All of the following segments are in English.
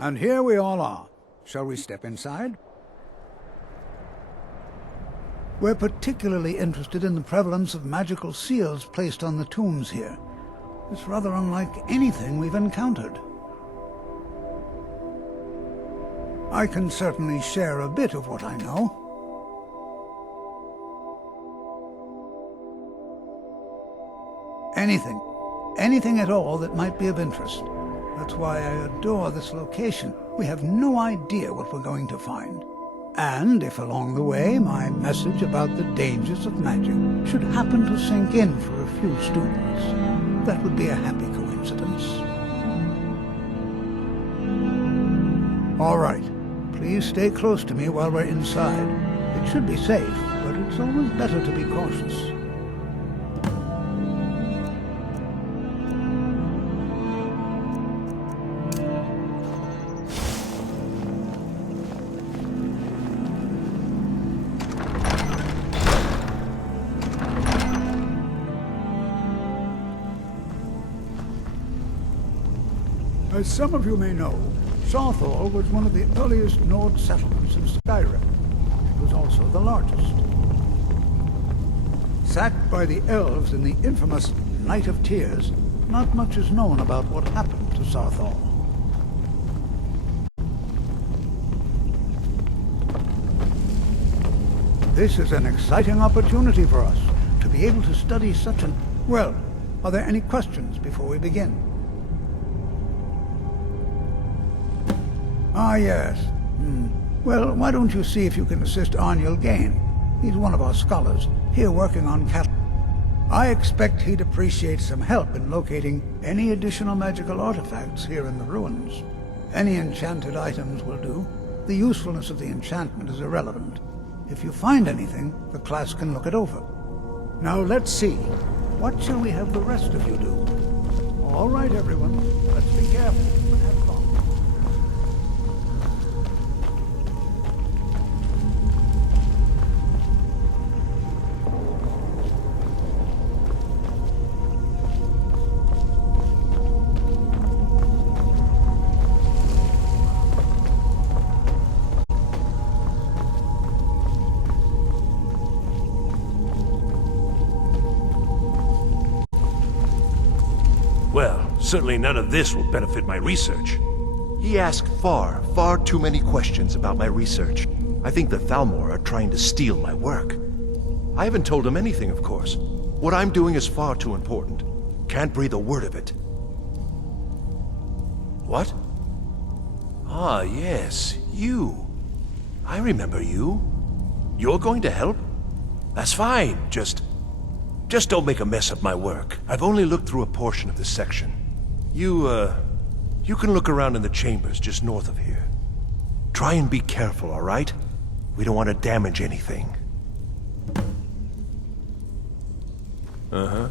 And here we all are. Shall we step inside? We're particularly interested in the prevalence of magical seals placed on the tombs here. It's rather unlike anything we've encountered. I can certainly share a bit of what I know. Anything at all that might be of interest. That's why I adore this location. We have no idea what we're going to find. And if along the way my message about the dangers of magic should happen to sink in for a few students, that would be a happy coincidence. All right. Please stay close to me while we're inside. It should be safe, but it's always better to be cautious. As some of you may know, Southall was one of the earliest Nord settlements in Skyrim. It was also the largest. Sacked by the elves in the infamous Night of Tears, not much is known about what happened to Southall. This is an exciting opportunity for us to be able to study such an... Well, are there any questions before we begin? Ah, yes. Well, why don't you see if you can assist Arniel Gain? He's one of our scholars, here working on cattle. I expect he'd appreciate some help in locating any additional magical artifacts here in the ruins. Any enchanted items will do. The usefulness of the enchantment is irrelevant. If you find anything, the class can look it over. Now let's see. What shall we have the rest of you do? All right, everyone. Let's be careful and have fun. Well, certainly none of this will benefit my research. He asked far too many questions about my research. I think the Thalmor are trying to steal my work. I haven't told him anything, of course. What I'm doing is far too important. Can't breathe a word of it. What? Ah, yes, you. I remember you. You're going to help? That's fine, just don't make a mess of my work. I've only looked through a portion of this section. You can look around in the chambers just north of here. Try and be careful, all right? We don't want to damage anything. Uh-huh.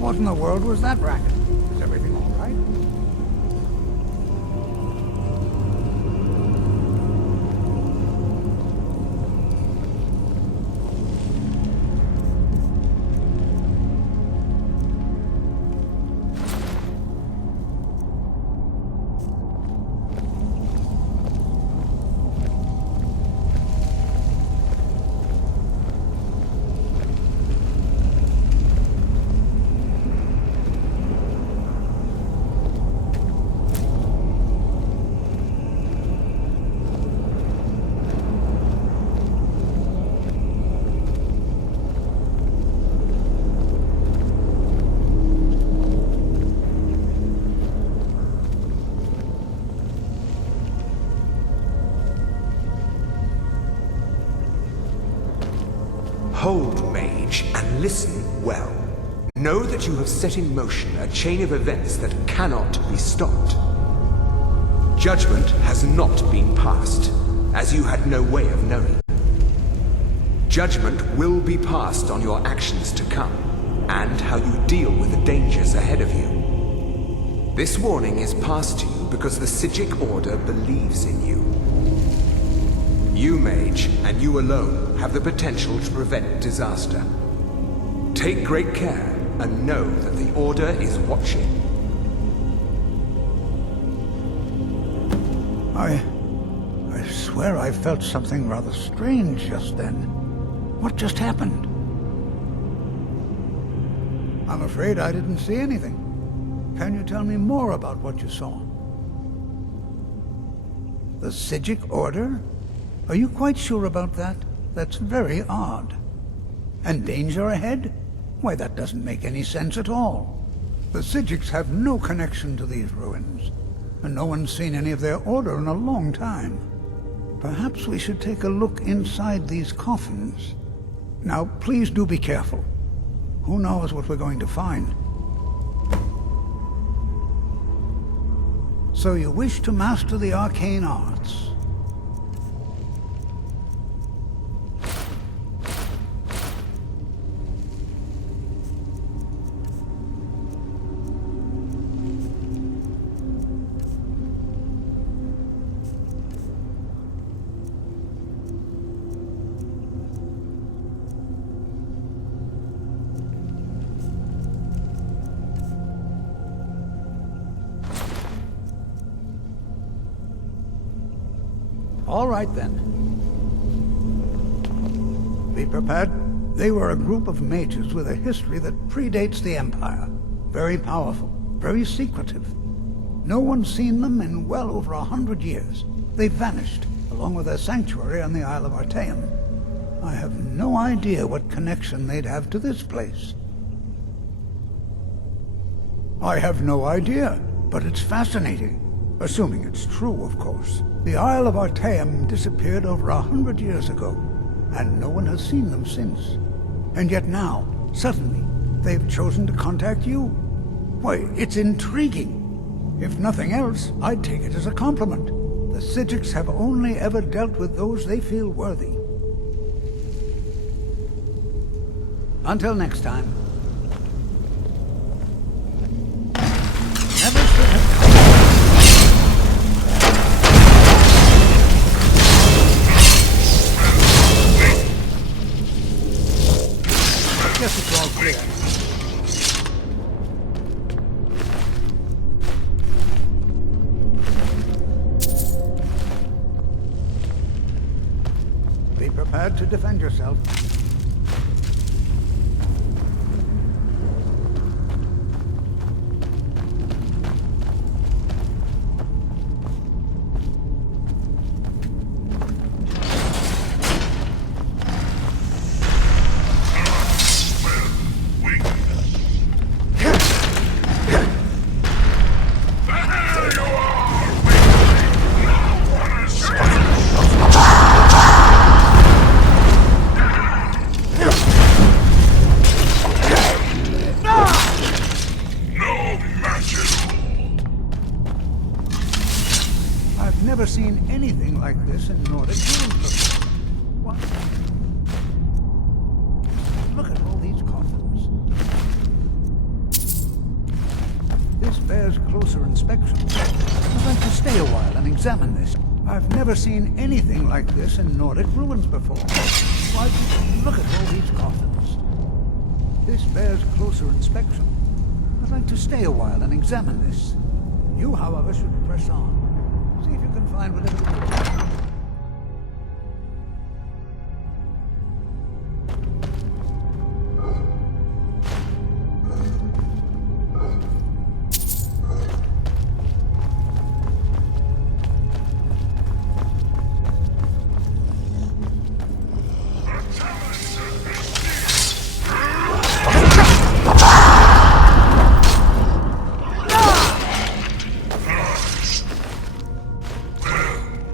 What in the world was that racket? Is everything all right? Behold, mage, and listen well. Know that you have set in motion a chain of events that cannot be stopped. Judgment has not been passed, as you had no way of knowing. Judgment will be passed on your actions to come, and how you deal with the dangers ahead of you. This warning is passed to you because the Psijic Order believes in you. You, mage, and you alone, have the potential to prevent disaster. Take great care, and know that the Order is watching. I swear I felt something rather strange just then. What just happened? I'm afraid I didn't see anything. Can you tell me more about what you saw? The Psijic Order? Are you quite sure about that? That's very odd. And danger ahead? Why, that doesn't make any sense at all. The Psijics have no connection to these ruins, and no one's seen any of their order in a long time. Perhaps we should take a look inside these coffins. Now, please do be careful. Who knows what we're going to find? So you wish to master the arcane arts? All right, then. Be prepared. They were a group of mages with a history that predates the Empire. Very powerful, very secretive. No one's seen them in well over 100 years. They vanished, along with their sanctuary on the Isle of Artaeum. I have no idea what connection they'd have to this place. I have no idea, but it's fascinating. Assuming it's true, of course. The Isle of Artaeum disappeared over 100 years ago, and no one has seen them since. And yet now, suddenly, they've chosen to contact you. Why, it's intriguing. If nothing else, I'd take it as a compliment. The Psijics have only ever dealt with those they feel worthy. Until next time. Never should have come. Guess it's all clear. Be prepared to defend yourself. I've never seen anything like this in Nordic ruins before. What? Look at all these coffins. This bears closer inspection. I'd like to stay a while and examine this. I've never seen anything like this in Nordic ruins before. Why, look at all these coffins. This bears closer inspection. I'd like to stay a while and examine this. You, however, should press on. See if you can find whatever you want.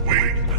Wait.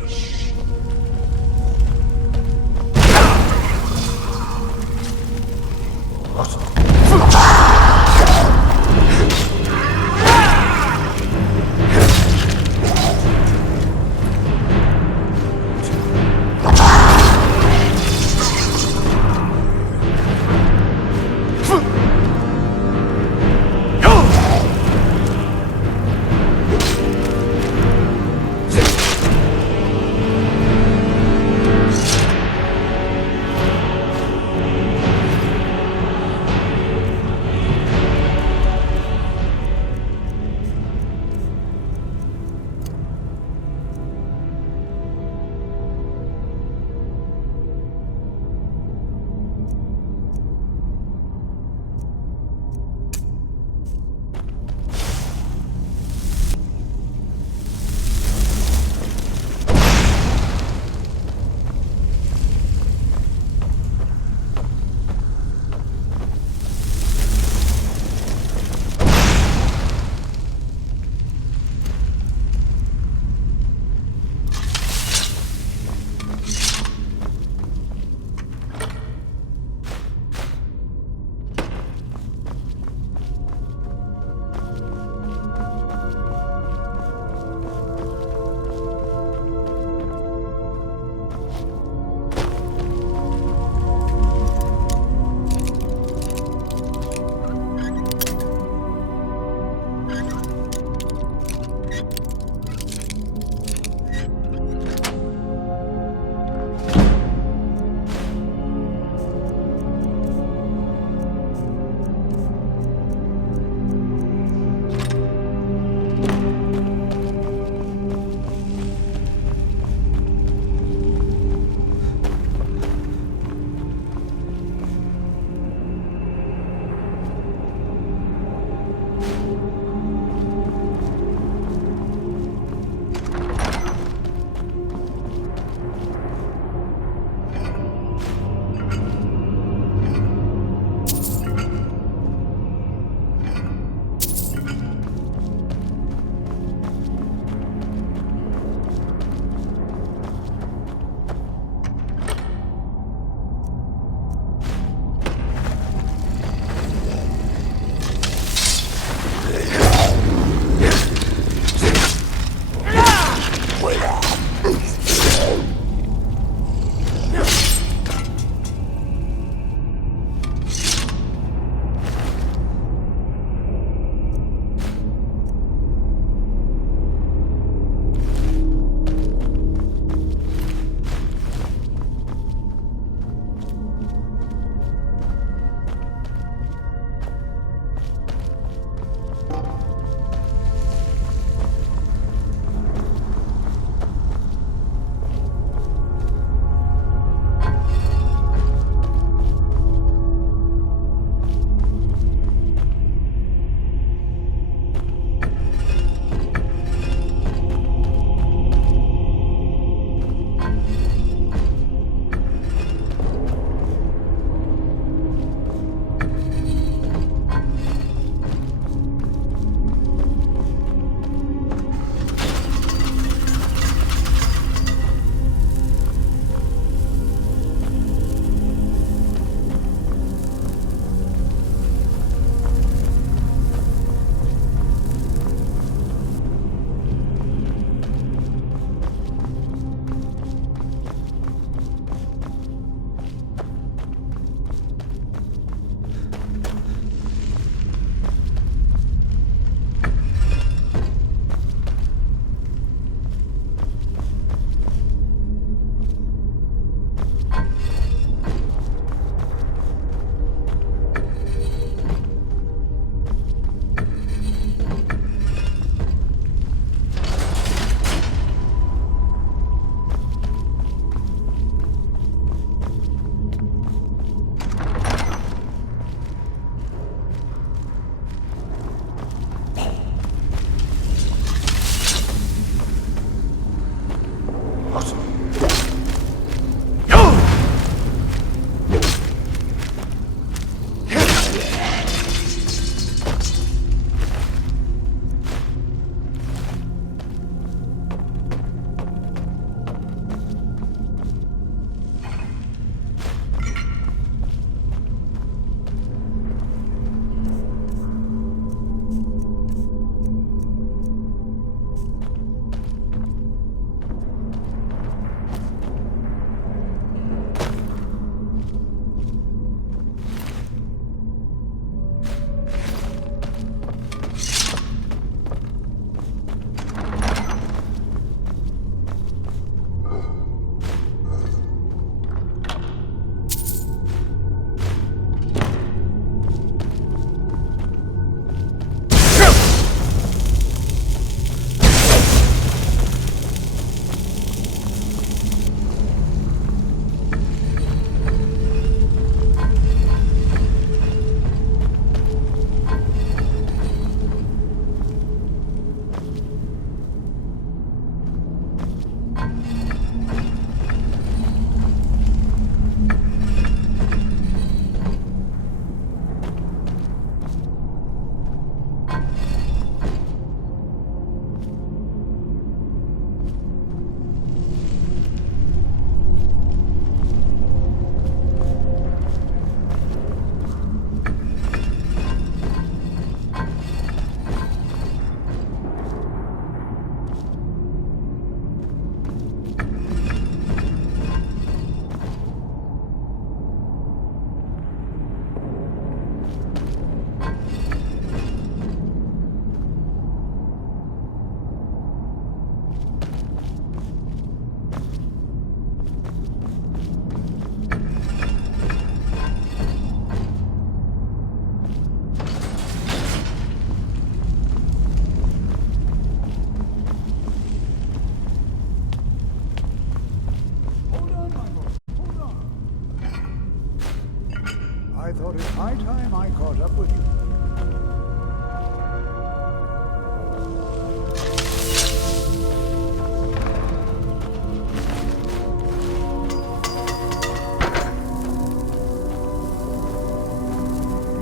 thought it high time I caught up with you.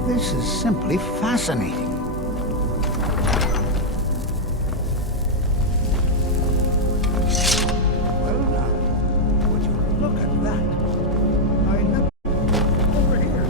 This is simply fascinating. Well now, would you look at that? I know. Over here.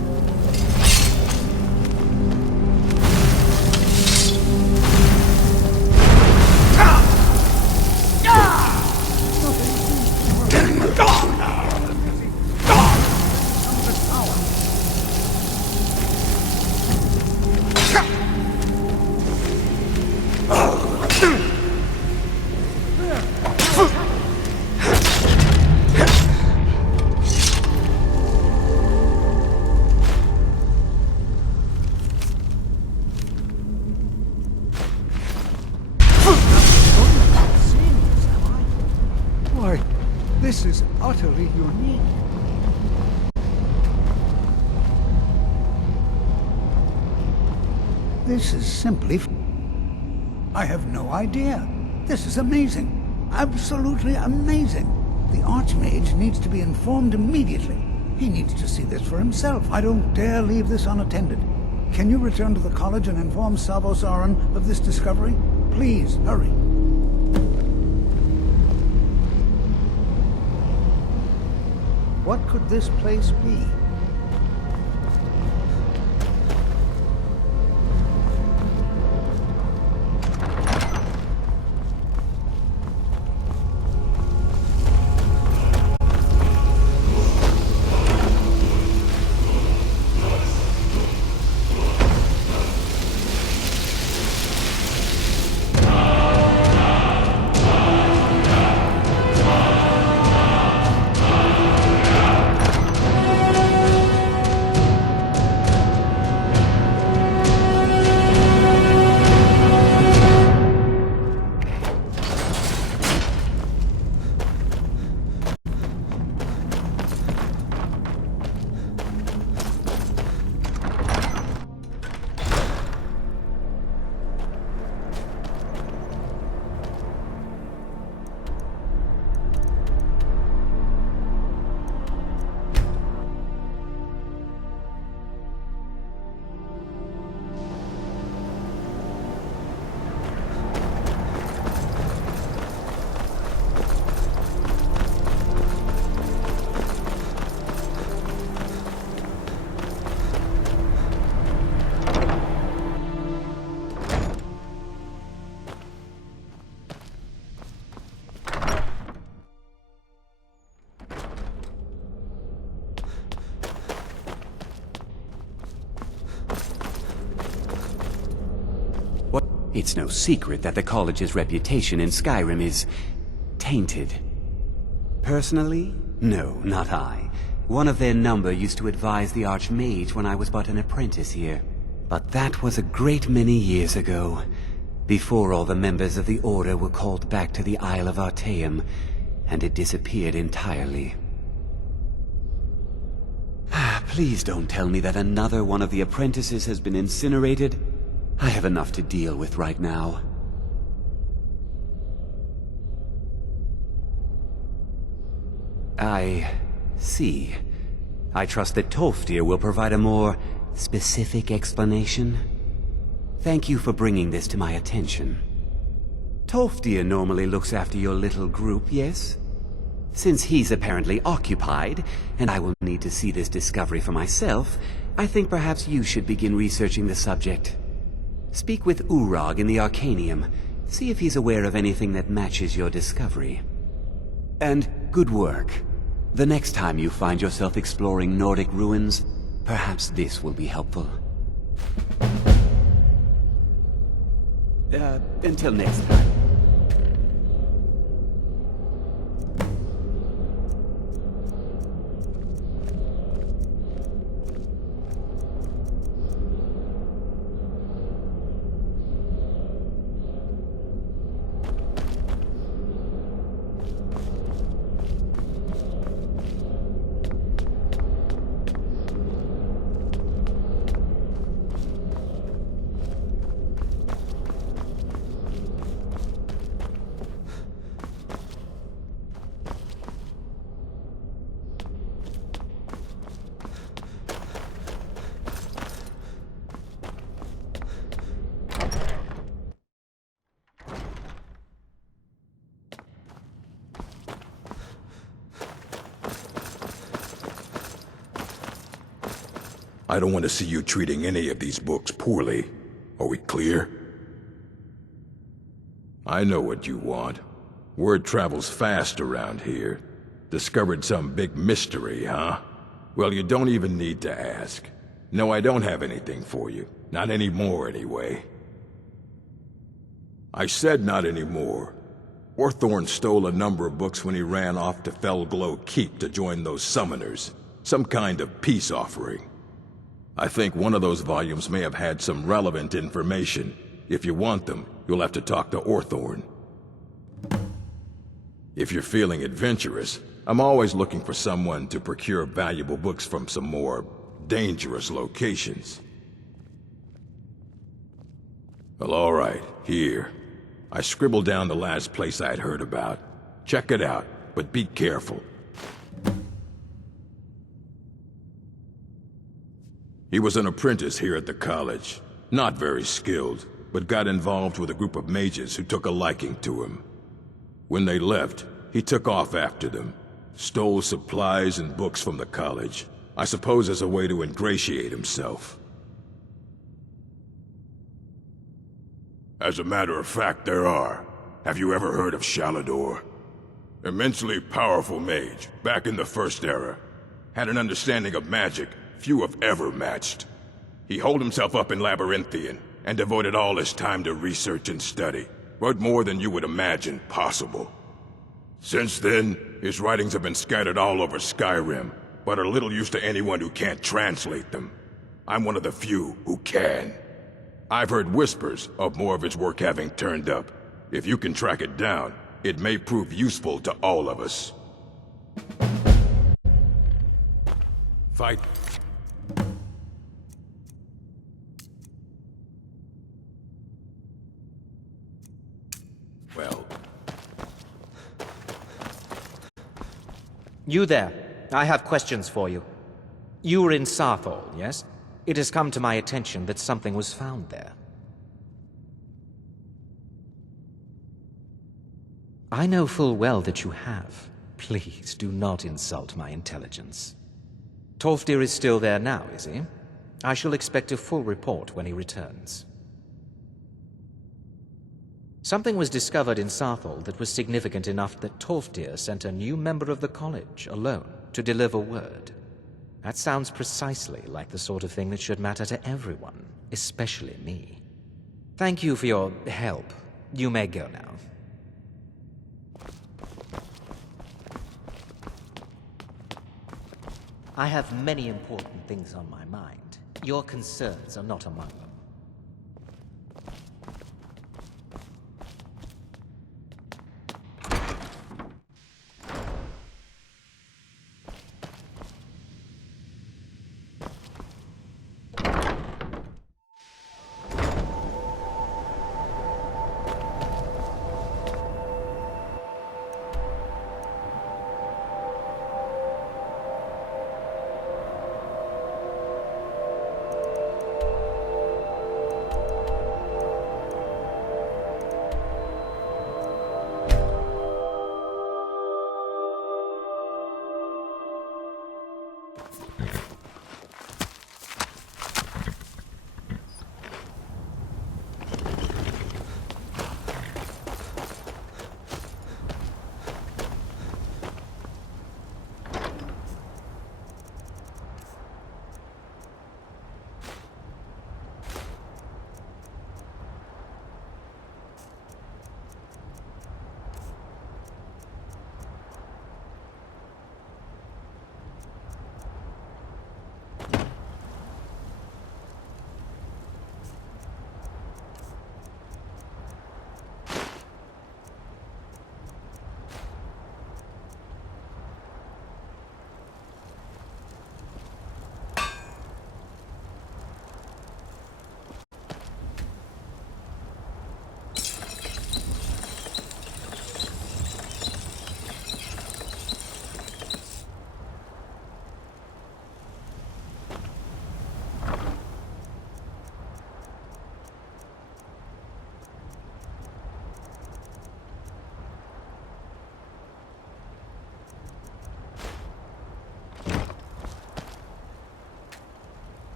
Why, this is utterly unique. This is simply... I have no idea. This is amazing. Absolutely amazing. The Archmage needs to be informed immediately. He needs to see this for himself. I don't dare leave this unattended. Can you return to the college and inform Savos Aran of this discovery? Please, hurry. What could this place be? It's no secret that the college's reputation in Skyrim is tainted. Personally, no, not I. One of their number used to advise the Archmage when I was but an apprentice here. But that was a great many years ago, before all the members of the Order were called back to the Isle of Artaeum, and it disappeared entirely. Please don't tell me that another one of the apprentices has been incinerated. I have enough to deal with right now. I see. I trust that Tolfdir will provide a more specific explanation. Thank you for bringing this to my attention. Tolfdir normally looks after your little group, yes? Since he's apparently occupied, and I will need to see this discovery for myself, I think perhaps you should begin researching the subject. Speak with Urag in the Arcanium. See if he's aware of anything that matches your discovery. And good work. The next time you find yourself exploring Nordic ruins, perhaps this will be helpful. Until next time. I don't want to see you treating any of these books poorly. Are we clear? I know what you want. Word travels fast around here. Discovered some big mystery, huh? Well, you don't even need to ask. No, I don't have anything for you. Not anymore, anyway. I said not anymore. Orthorn stole a number of books when he ran off to Felglow Keep to join those summoners. Some kind of peace offering. I think one of those volumes may have had some relevant information. If you want them, you'll have to talk to Orthorn. If you're feeling adventurous, I'm always looking for someone to procure valuable books from some more dangerous locations. Well, all right, here. I scribbled down the last place I'd heard about. Check it out, but be careful. He was an apprentice here at the college. Not very skilled, but got involved with a group of mages who took a liking to him. When they left, he took off after them. Stole supplies and books from the college. I suppose as a way to ingratiate himself. As a matter of fact, there are. Have you ever heard of Shalador? Immensely powerful mage, back in the First Era. Had an understanding of magic few have ever matched. He holed himself up in Labyrinthian, and devoted all his time to research and study. Wrote more than you would imagine possible. Since then, his writings have been scattered all over Skyrim, but are little use to anyone who can't translate them. I'm one of the few who can. I've heard whispers of more of his work having turned up. If you can track it down, it may prove useful to all of us. Fight. Well. You there. I have questions for you. You were in Sarthol, yes? It has come to my attention that something was found there. I know full well that you have. Please do not insult my intelligence. Tolfdir is still there now, is he? I shall expect a full report when he returns. Something was discovered in Sarthol that was significant enough that Tolfdir sent a new member of the college, alone, to deliver word. That sounds precisely like the sort of thing that should matter to everyone, especially me. Thank you for your help. You may go now. I have many important things on my mind. Your concerns are not among them.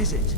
is it?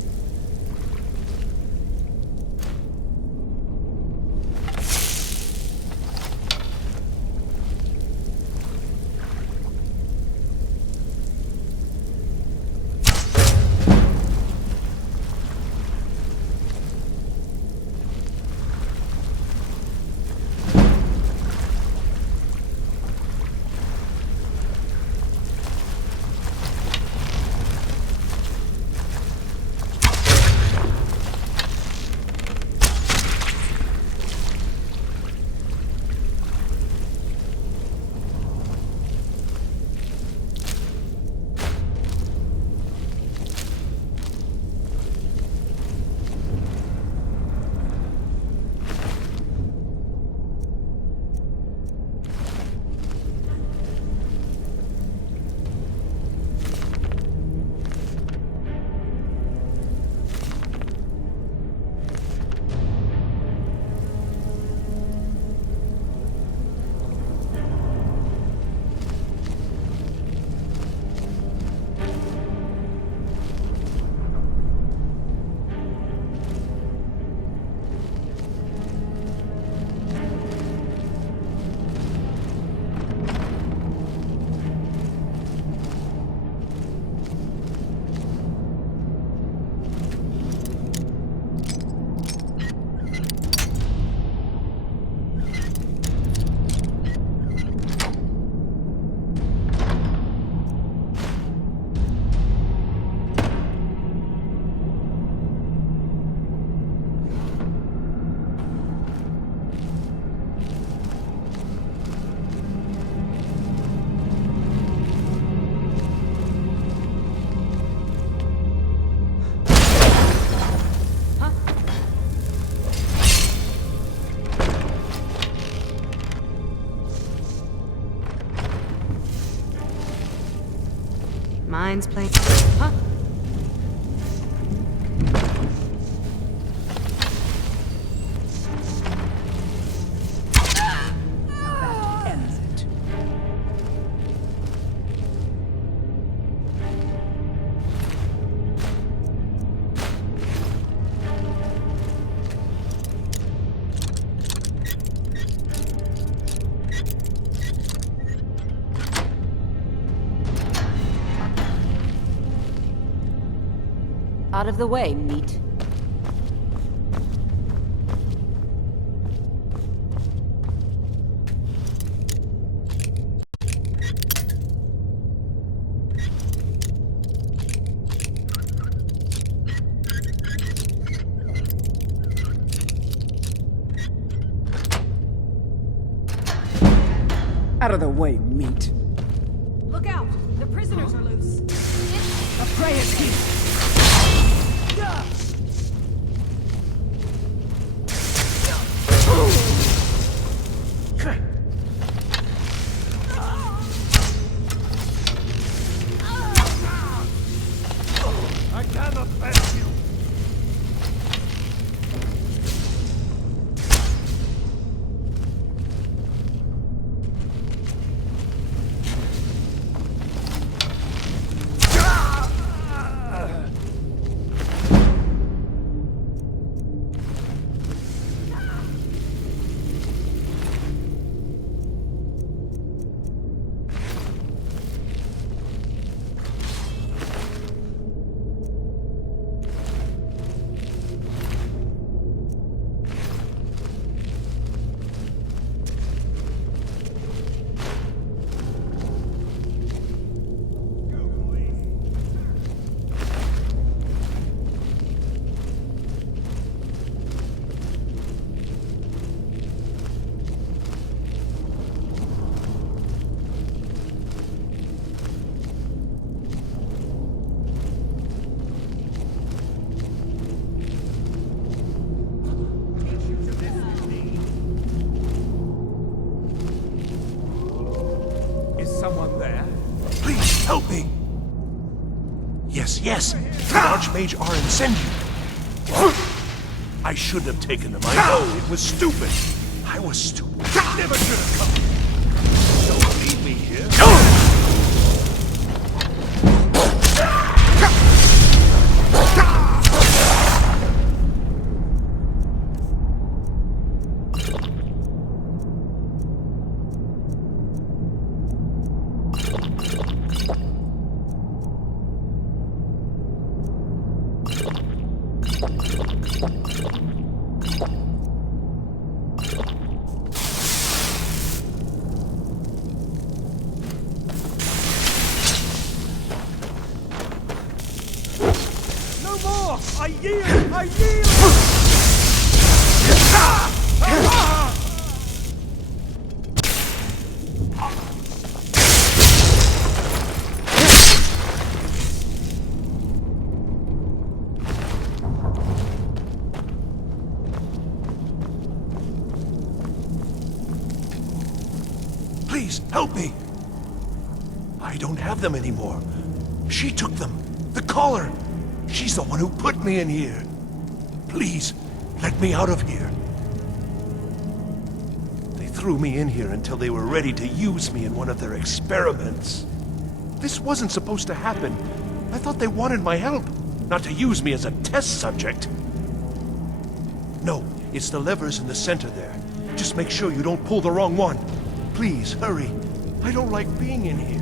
Mine's playing. Huh? That ends it. Out of the way, meat. Out of the way, meat. Look out! The prisoners are loose. The prey is here. I cannot let you. Someone there? Please, help me! Yes, yes! The Archmage Arin send you! I shouldn't have taken them, I know, it was stupid! I was stupid. Never should have come! Don't leave me here! No! No more! I yield! I yield! Please, help me! I don't have them anymore. She took them. The collar. She's the one who put me in here. Please, let me out of here. They threw me in here until they were ready to use me in one of their experiments. This wasn't supposed to happen. I thought they wanted my help, not to use me as a test subject. No, it's the levers in the center there. Just make sure you don't pull the wrong one. Please, hurry. I don't like being in here.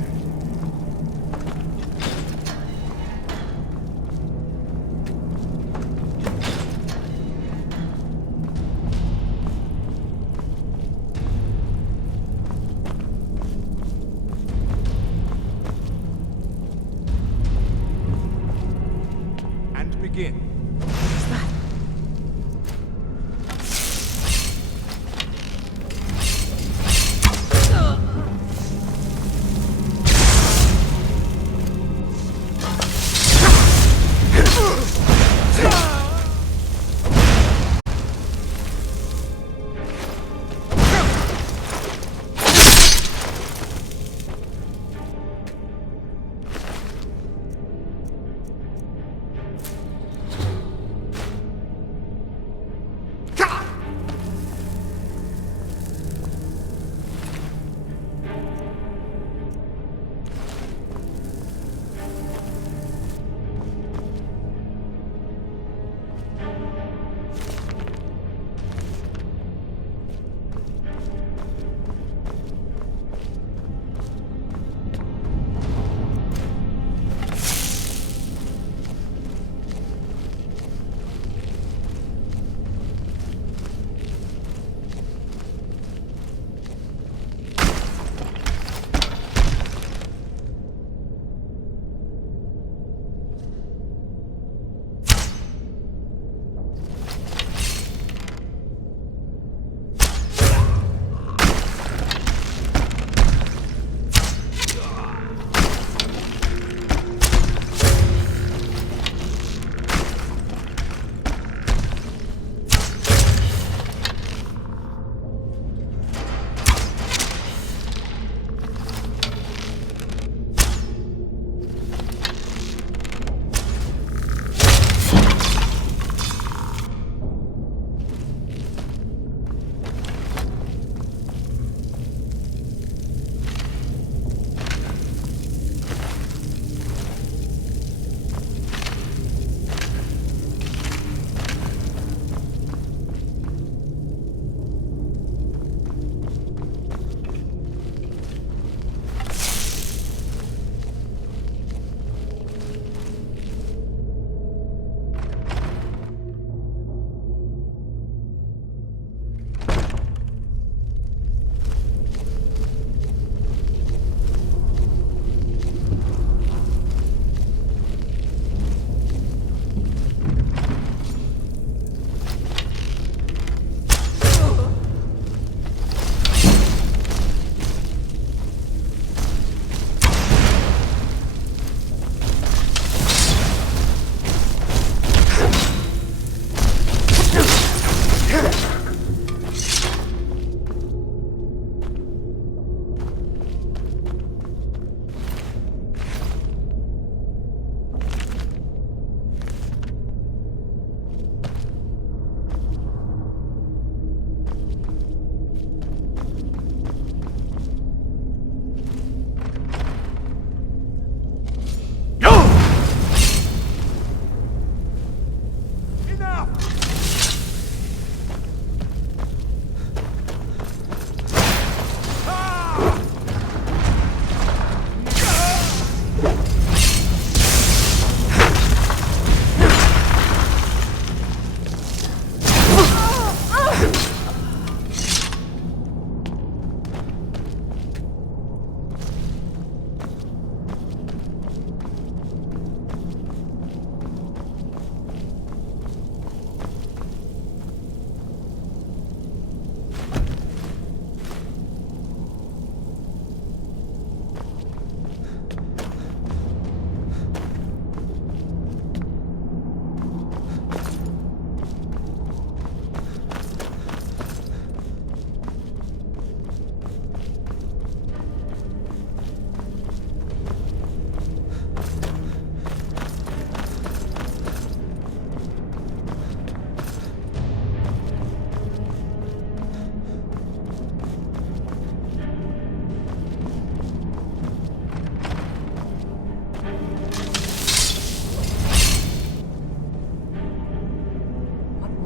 And begin.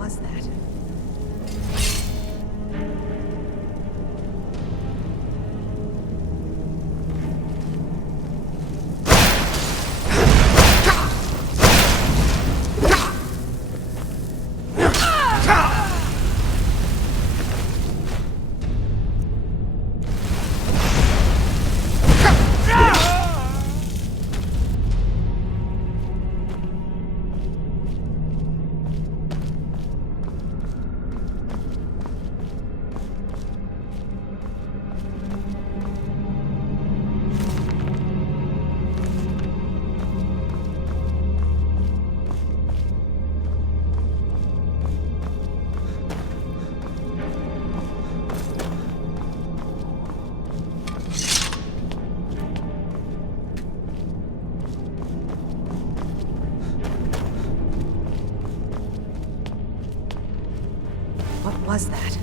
was that? What was that?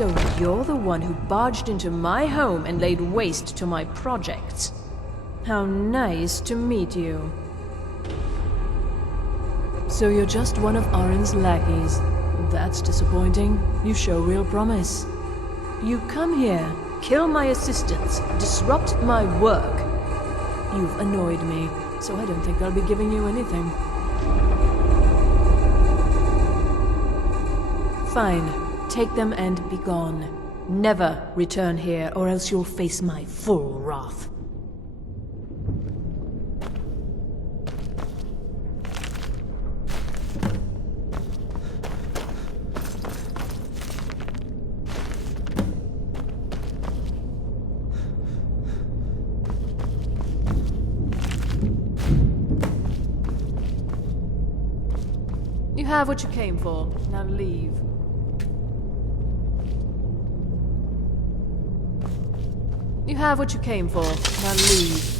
So you're the one who barged into my home and laid waste to my projects. How nice to meet you. So you're just one of Arin's lackeys. That's disappointing. You show real promise. You come here, kill my assistants, disrupt my work. You've annoyed me, so I don't think I'll be giving you anything. Fine. Take them and be gone. Never return here, or else you'll face my full wrath. You have what you came for. Now leave. You have what you came for. Now leave.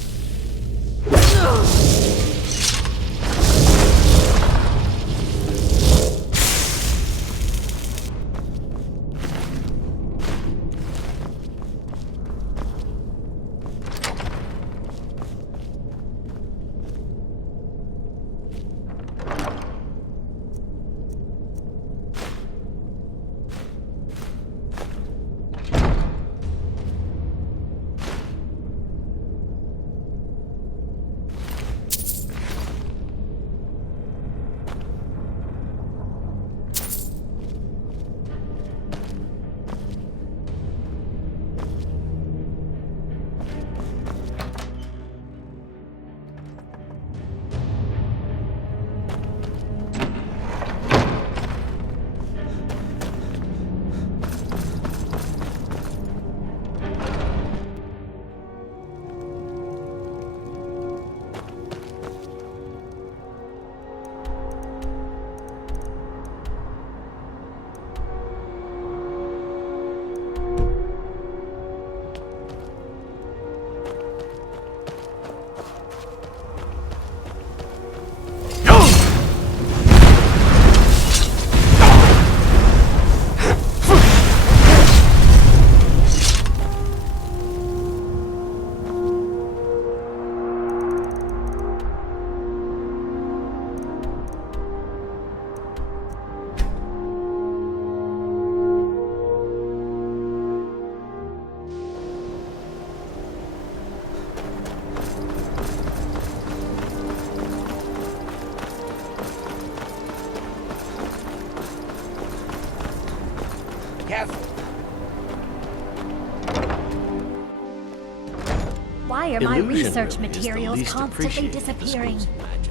Why are my Illusion research really is the materials least constantly appreciated of the disappearing? schools of magic.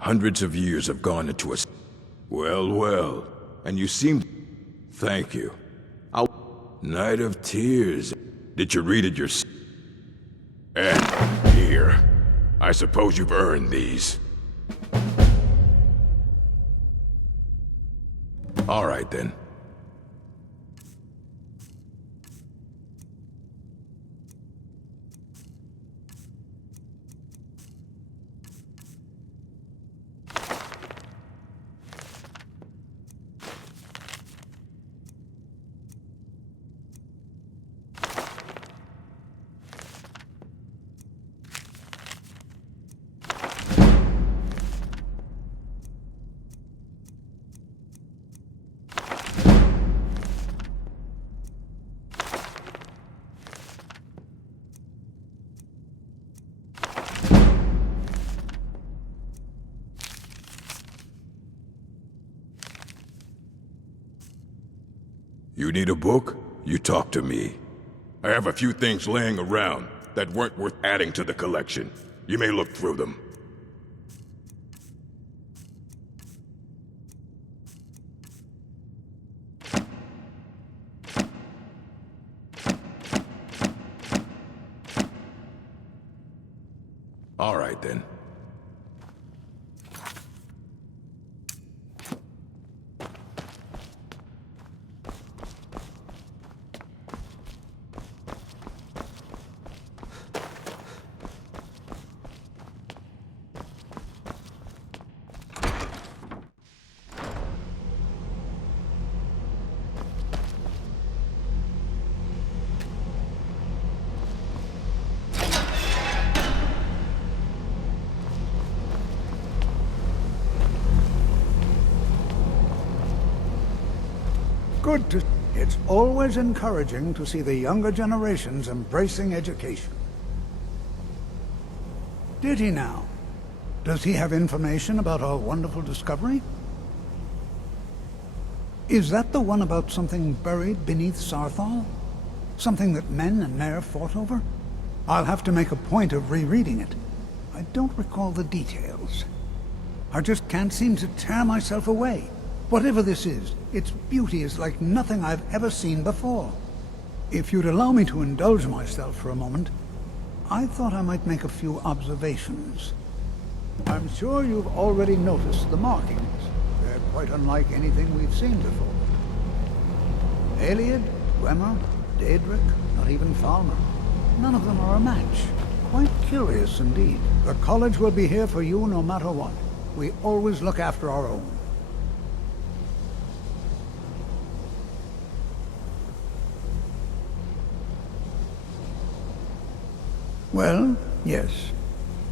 Hundreds of years have gone into us. Well, well. And you seem... Thank you. Night of Tears. Did you read it yourself? And here. I suppose you've earned these. All right, then. You need a book? You talk to me. I have a few things laying around that weren't worth adding to the collection. You may look through them. All right, then. Good to... It's always encouraging to see the younger generations embracing education. Did he now? Does he have information about our wonderful discovery? Is that the one about something buried beneath Sarthal? Something that men and Mare fought over? I'll have to make a point of rereading it. I don't recall the details. I just can't seem to tear myself away. Whatever this is, its beauty is like nothing I've ever seen before. If you'd allow me to indulge myself for a moment, I thought I might make a few observations. I'm sure you've already noticed the markings. They're quite unlike anything we've seen before. Aliad, Dwemer, Daedric, not even Falmer. None of them are a match. Quite curious indeed. The college will be here for you no matter what. We always look after our own. Well, yes.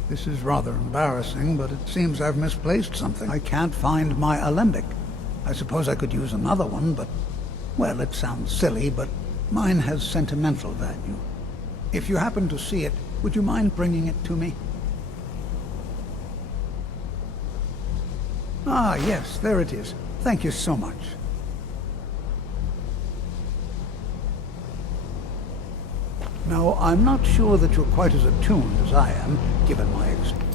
This is rather embarrassing, but it seems I've misplaced something. I can't find my alembic. I suppose I could use another one, but... well, it sounds silly, but mine has sentimental value. If you happen to see it, would you mind bringing it to me? Ah, yes, there it is. Thank you so much. Now, I'm not sure that you're quite as attuned as I am, given my experience.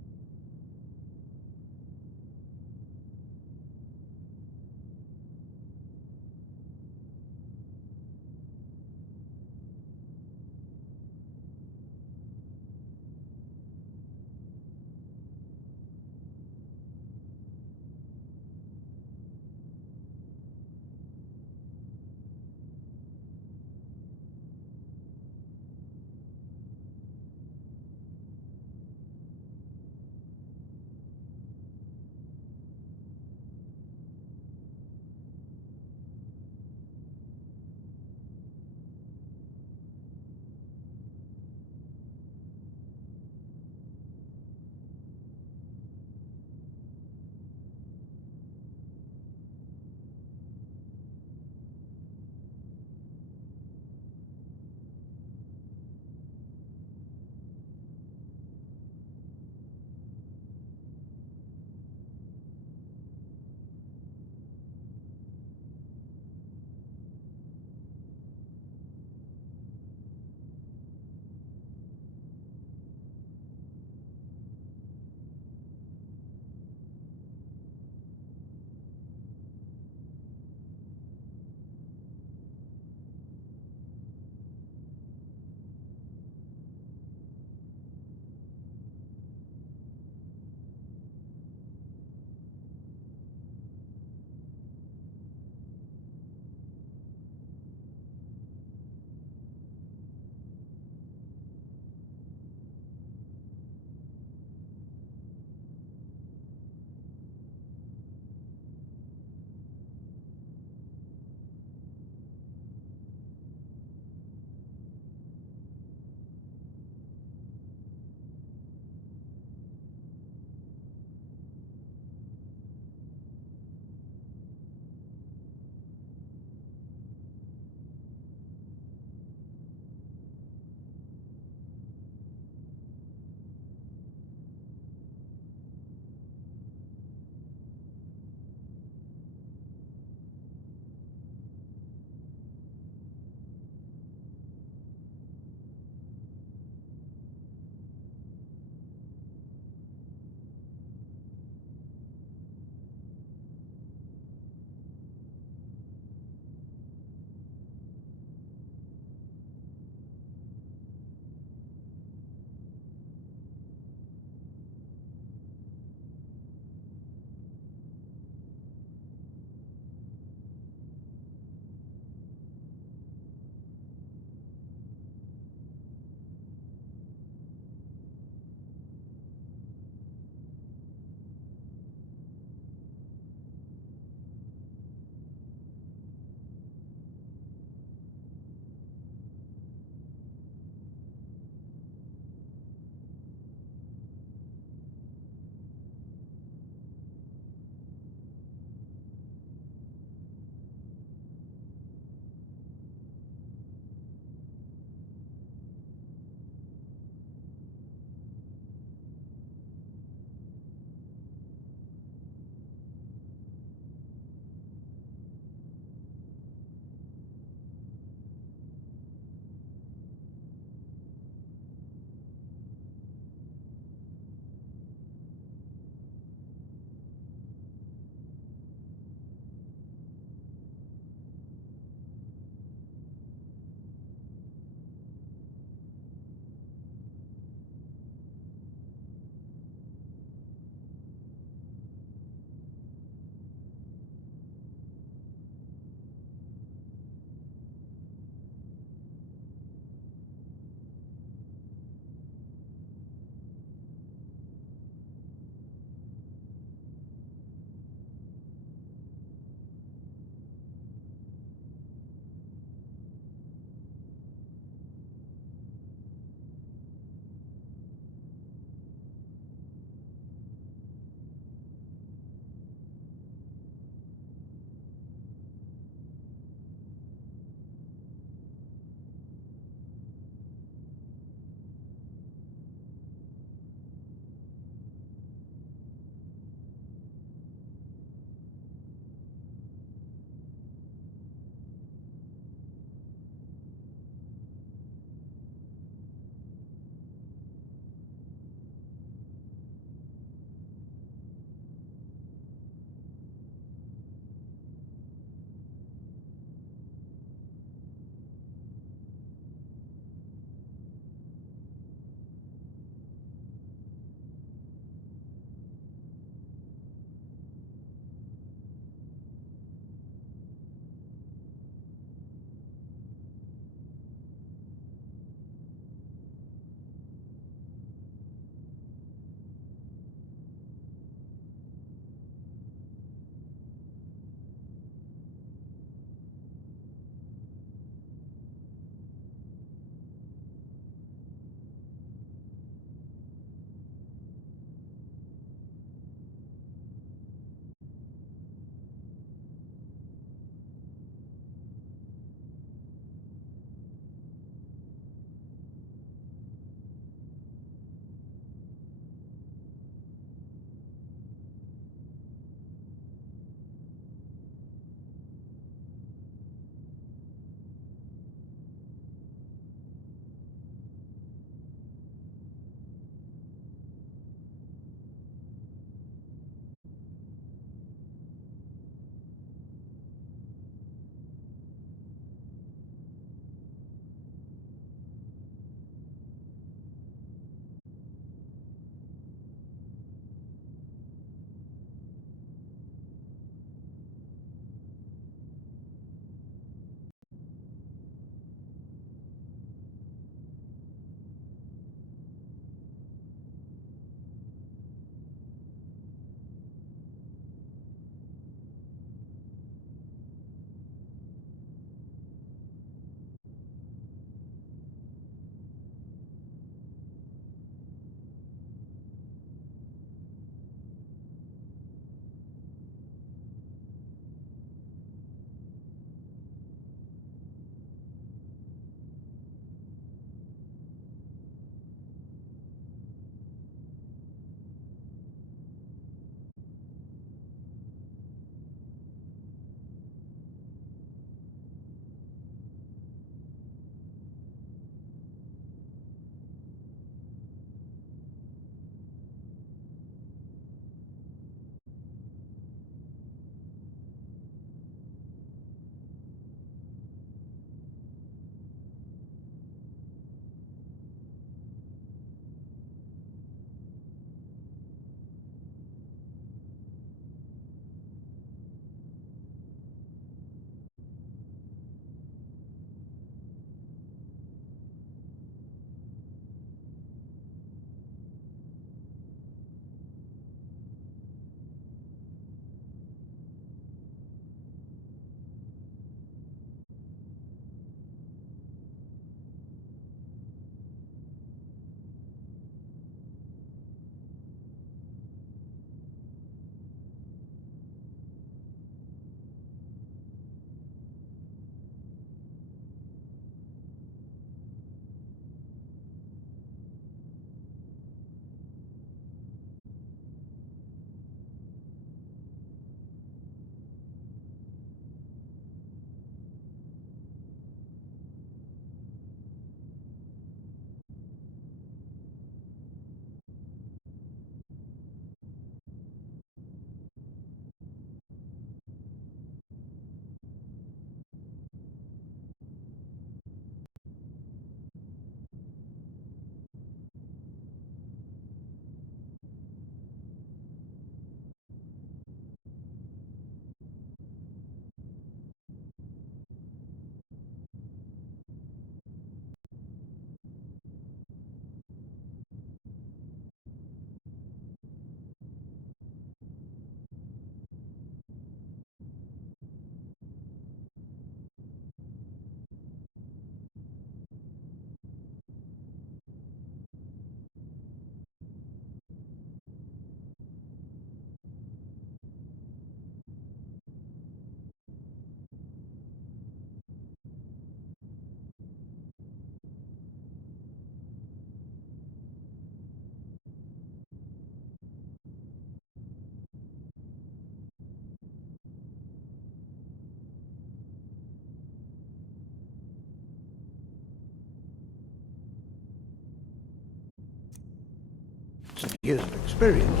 years of experience.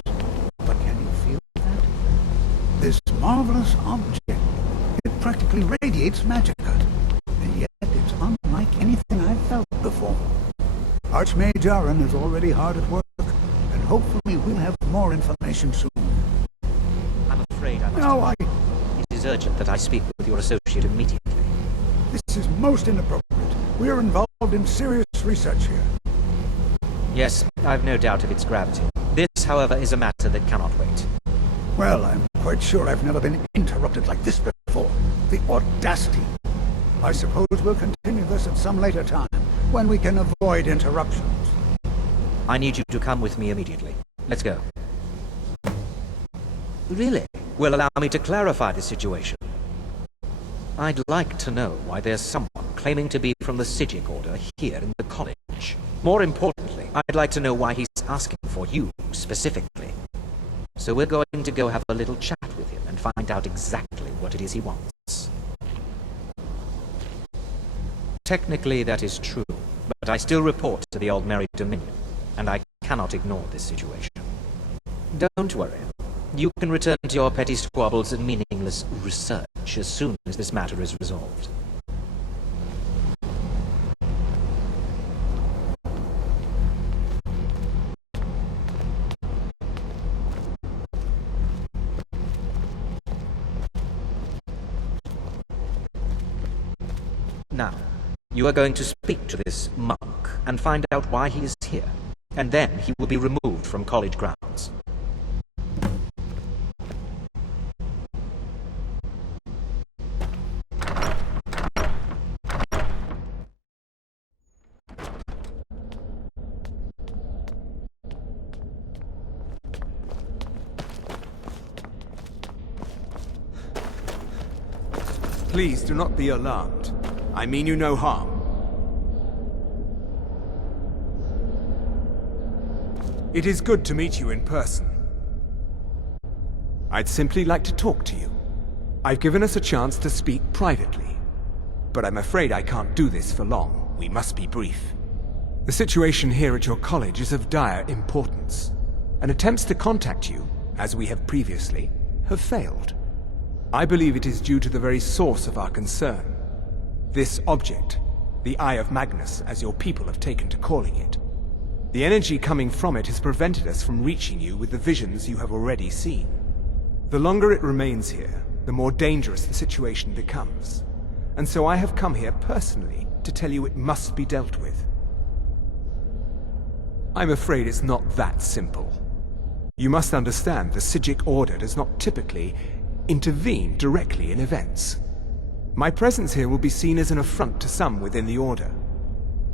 But can you feel that? This marvelous object, it practically radiates magicka, and yet it's unlike anything I've felt before. Archmage Aaron is already hard at work, and hopefully we'll have more information soon. I'm afraid I must... No, It is urgent that I speak with your associate immediately. This is most inappropriate. We are involved in serious research here. Yes, I've no doubt of its gravity. This, however, is a matter that cannot wait. Well, I'm quite sure I've never been interrupted like this before. The audacity. I suppose we'll continue this at some later time, when we can avoid interruptions. I need you to come with me immediately. Let's go. Really? Will allow me to clarify the situation. I'd like to know why there's someone claiming to be from the Psijic Order here in the college. More importantly, I'd like to know why he's asking for you specifically. So we're going to go have a little chat with him and find out exactly what it is he wants. Technically, that is true, but I still report to the Old Merry Dominion, and I cannot ignore this situation. Don't worry. You can return to your petty squabbles and meaningless research as soon as this matter is resolved. Now, you are going to speak to this monk and find out why he is here, and then he will be removed from college grounds. Please do not be alarmed. I mean you no harm. It is good to meet you in person. I'd simply like to talk to you. I've given us a chance to speak privately, but I'm afraid I can't do this for long. We must be brief. The situation here at your college is of dire importance, and attempts to contact you, as we have previously, have failed. I believe it is due to the very source of our concern. This object, the Eye of Magnus, as your people have taken to calling it. The energy coming from it has prevented us from reaching you with the visions you have already seen. The longer it remains here, the more dangerous the situation becomes. And so I have come here personally to tell you it must be dealt with. I'm afraid it's not that simple. You must understand the Psijic Order does not typically intervene directly in events. My presence here will be seen as an affront to some within the Order.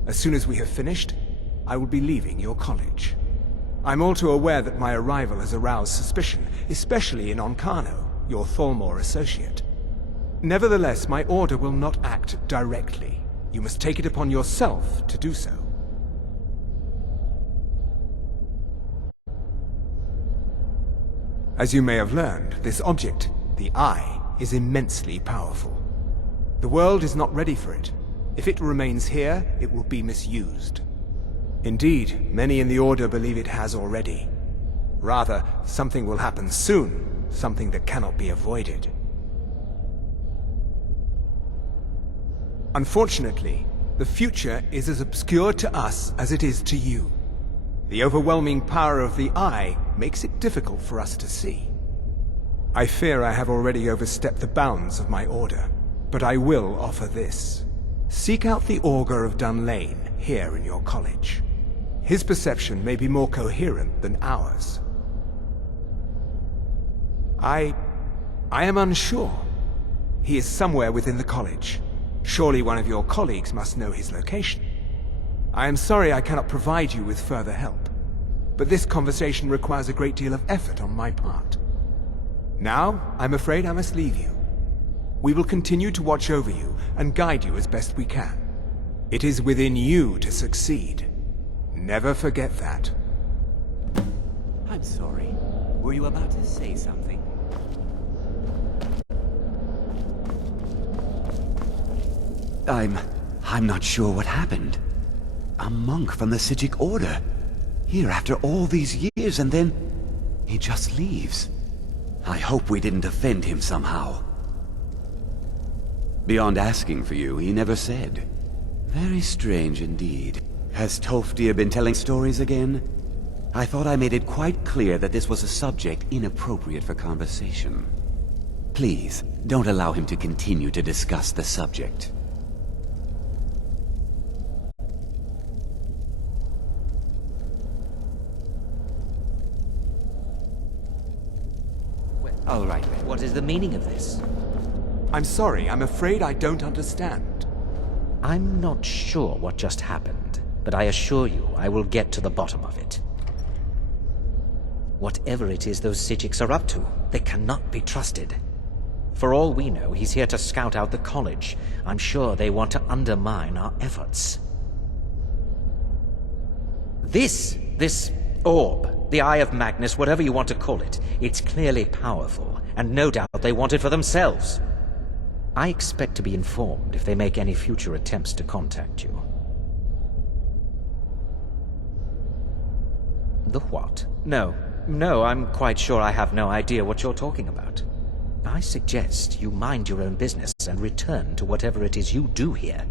As soon as we have finished, I will be leaving your college. I'm all too aware that my arrival has aroused suspicion, especially in Onkano, your Thalmor associate. Nevertheless, my Order will not act directly. You must take it upon yourself to do so. As you may have learned, this object, the Eye, is immensely powerful. The world is not ready for it. If it remains here, it will be misused. Indeed, many in the Order believe it has already. Rather, something will happen soon, something that cannot be avoided. Unfortunately, the future is as obscure to us as it is to you. The overwhelming power of the Eye makes it difficult for us to see. I fear I have already overstepped the bounds of my Order, but I will offer this. Seek out the Augur of Dunlane here in your college. His perception may be more coherent than ours. I am unsure. He is somewhere within the college. Surely one of your colleagues must know his location. I am sorry I cannot provide you with further help, but this conversation requires a great deal of effort on my part. Now, I'm afraid I must leave you. We will continue to watch over you and guide you as best we can. It is within you to succeed. Never forget that. I'm sorry. Were you about to say something? I'm not sure what happened. A monk from the Psijic Order. Here after all these years, and then he just leaves. I hope we didn't offend him somehow. Beyond asking for you, he never said. Very strange indeed. Has Tolfdir been telling stories again? I thought I made it quite clear that this was a subject inappropriate for conversation. Please, don't allow him to continue to discuss the subject. All right then. What is the meaning of this? I'm sorry, I'm afraid I don't understand. I'm not sure what just happened, but I assure you I will get to the bottom of it. Whatever it is those Psijics are up to, they cannot be trusted. For all we know, he's here to scout out the college. I'm sure they want to undermine our efforts. This orb, the Eye of Magnus, whatever you want to call it, it's clearly powerful, and no doubt they want it for themselves. I expect to be informed if they make any future attempts to contact you. The what? No, I'm quite sure I have no idea what you're talking about. I suggest you mind your own business and return to whatever it is you do here.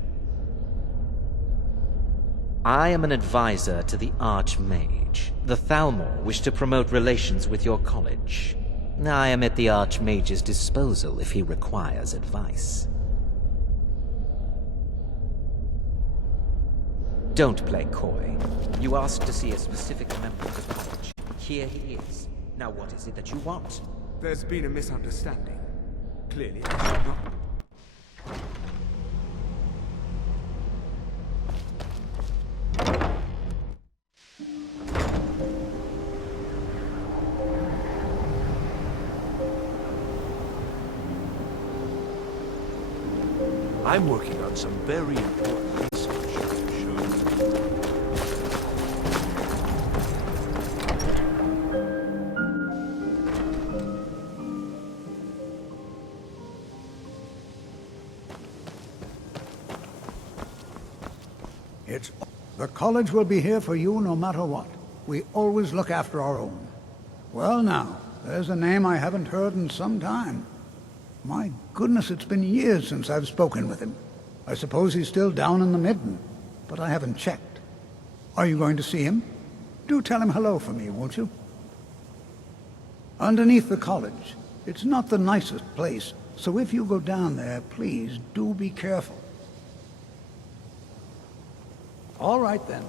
I am an advisor to the Archmage. The Thalmor wish to promote relations with your college. I am at the Archmage's disposal if he requires advice. Don't play coy. You asked to see a specific member of the college. Here he is. Now what is it that you want? There's been a misunderstanding. Clearly, I should not... I'm working on some very important research. Sure. The college will be here for you no matter what. We always look after our own. Well now, there's a name I haven't heard in some time. My goodness, it's been years since I've spoken with him. I suppose he's still down in the Midden, but I haven't checked. Are you going to see him? Do tell him hello for me, won't you? Underneath the college. It's not the nicest place, so if you go down there, please do be careful. All right then.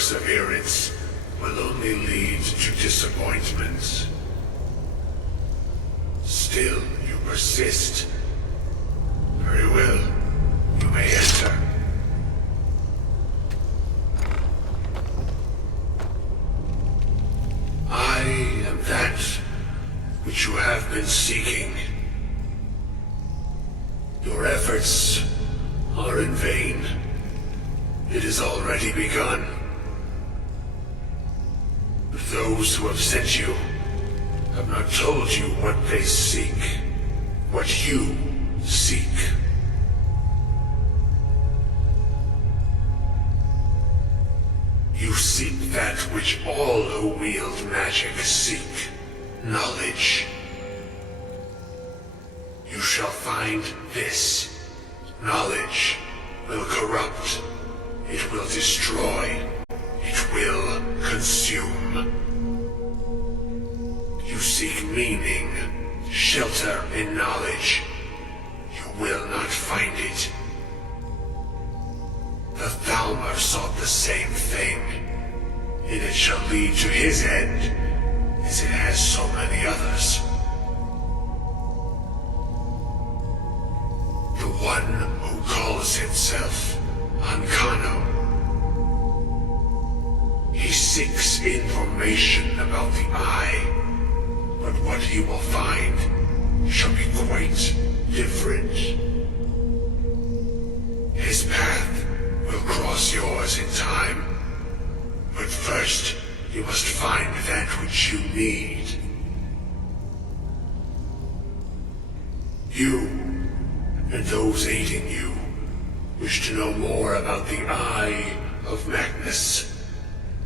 perseverance will only lead to disappointment. Still, you persist. Very well. You may enter. I am that which you have been seeking. Your efforts are in vain. It has already begun. Those who have sent you have not told you what they seek, what you seek. You seek that which all who wield magic seek, knowledge. You shall find this. Knowledge will corrupt. It will destroy. It will consume. You seek meaning, shelter in knowledge. You will not find it. The Thalmor sought the same thing, and it shall lead to his end, as it has so many others. The one who calls himself Ancano. He seeks information about the Eye, but what he will find shall be quite different. His path will cross yours in time, but first you must find that which you need. You, and those aiding you, wish to know more about the Eye of Magnus.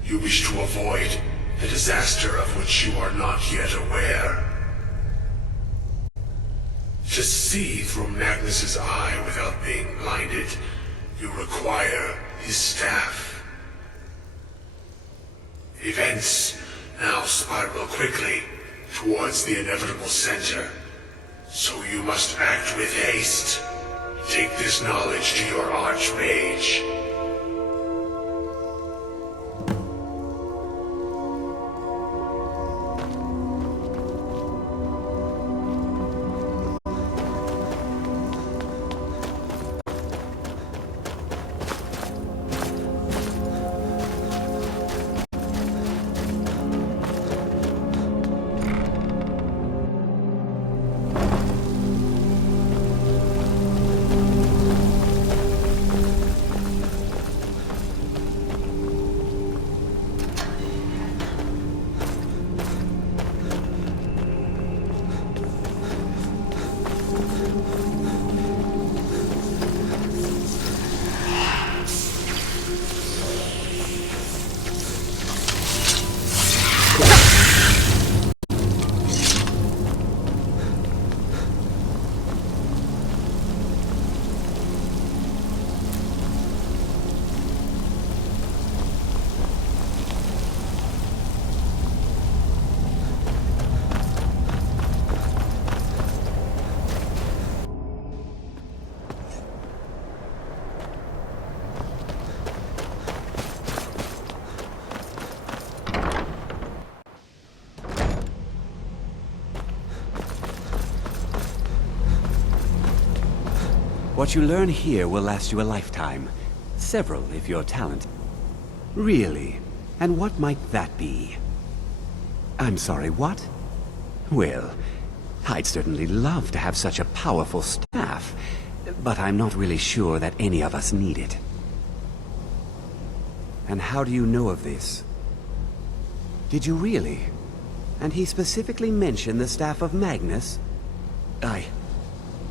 You wish to avoid the disaster of which you are not yet aware. To see through Magnus's eye without being blinded, you require his staff. Events now spiral quickly towards the inevitable center, so you must act with haste. Take this knowledge to your Archmage. What you learn here will last you a lifetime. Several, if you're talented. Really? And what might that be? I'm sorry, what? Well, I'd certainly love to have such a powerful staff, but I'm not really sure that any of us need it. And how do you know of this? Did you really? And he specifically mentioned the staff of Magnus?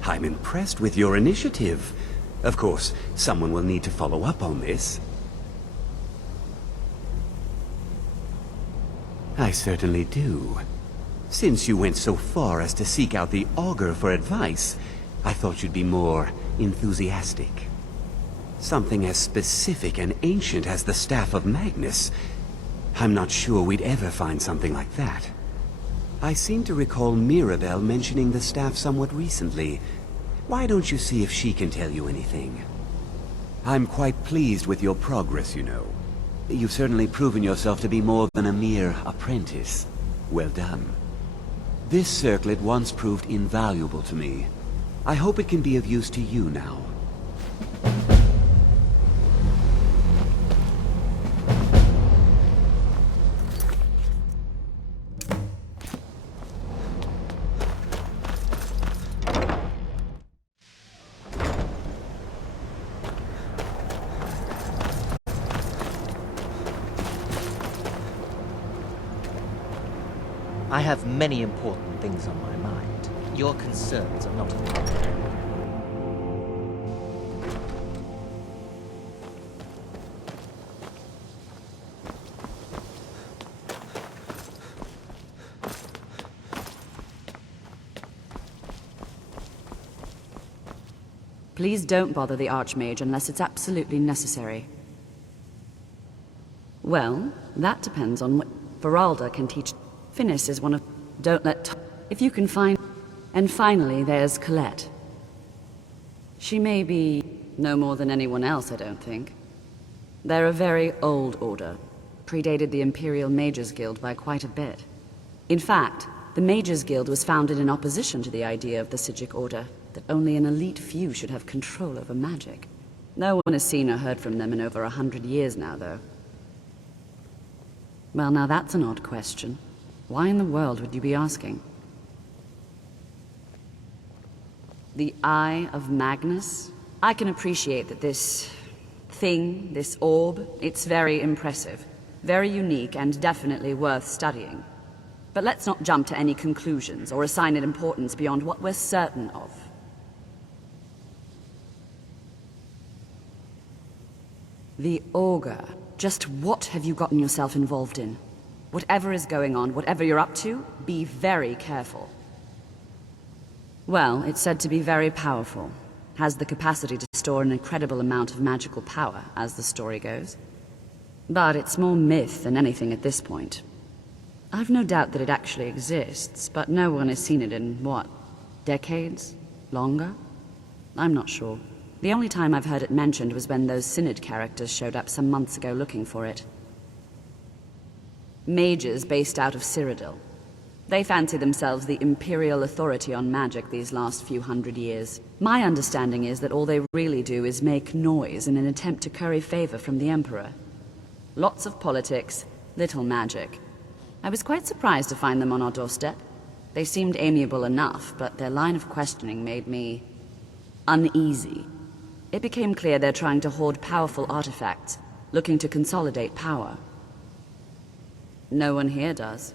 I'm impressed with your initiative. Of course, someone will need to follow up on this. I certainly do. Since you went so far as to seek out the Augur for advice, I thought you'd be more enthusiastic. Something as specific and ancient as the Staff of Magnus. I'm not sure we'd ever find something like that. I seem to recall Mirabelle mentioning the staff somewhat recently. Why don't you see if she can tell you anything? I'm quite pleased with your progress, you know. You've certainly proven yourself to be more than a mere apprentice. Well done. This circlet once proved invaluable to me. I hope it can be of use to you now. I have many important things on my mind. Your concerns are not important. Please don't bother the Archmage unless it's absolutely necessary. Well, that depends on what... Feralda can teach... Finis is one of... Don't let... If you can find... And finally, there's Colette. She may be no more than anyone else, I don't think. They're a very old order. Predated the Imperial Mages Guild by quite a bit. In fact, the Mages Guild was founded in opposition to the idea of the Psijic Order, that only an elite few should have control over magic. No one has seen or heard from them in over 100 years now, though. Well, now that's an odd question. Why in the world would you be asking? The Eye of Magnus? I can appreciate that this thing, this orb, it's very impressive, very unique, and definitely worth studying. But let's not jump to any conclusions or assign it importance beyond what we're certain of. The Augur. Just what have you gotten yourself involved in? Whatever is going on, whatever you're up to, be very careful. Well, it's said to be very powerful. Has the capacity to store an incredible amount of magical power, as the story goes. But it's more myth than anything at this point. I've no doubt that it actually exists, but no one has seen it in, what, decades? Longer? I'm not sure. The only time I've heard it mentioned was when those Synod characters showed up some months ago looking for it. Mages based out of Cyrodiil. They fancy themselves the imperial authority on magic these last few hundred years. My understanding is that all they really do is make noise in an attempt to curry favor from the Emperor. Lots of politics, little magic. I was quite surprised to find them on our doorstep. They seemed amiable enough, but their line of questioning made me uneasy. It became clear they're trying to hoard powerful artifacts, looking to consolidate power. No one here does.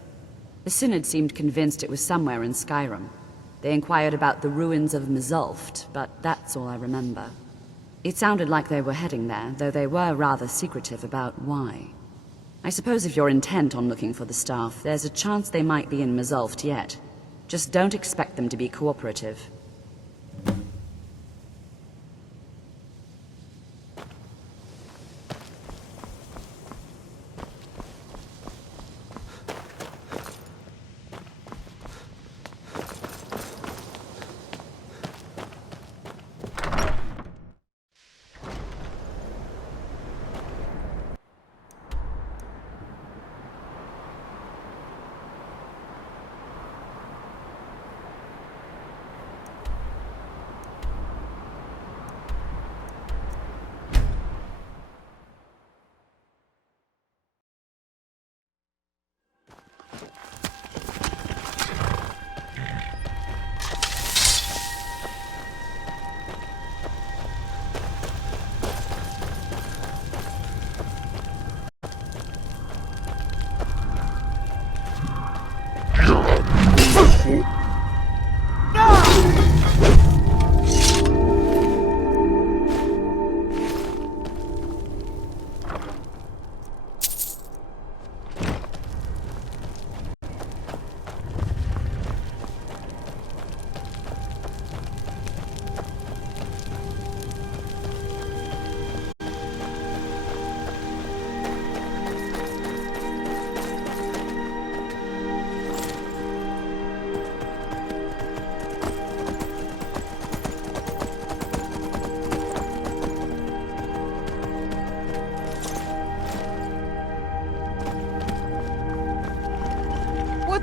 The Synod seemed convinced it was somewhere in Skyrim. They inquired about the ruins of Mzulft, but that's all I remember. It sounded like they were heading there, though they were rather secretive about why. I suppose if you're intent on looking for the staff, there's a chance they might be in Mzulft yet. Just don't expect them to be cooperative.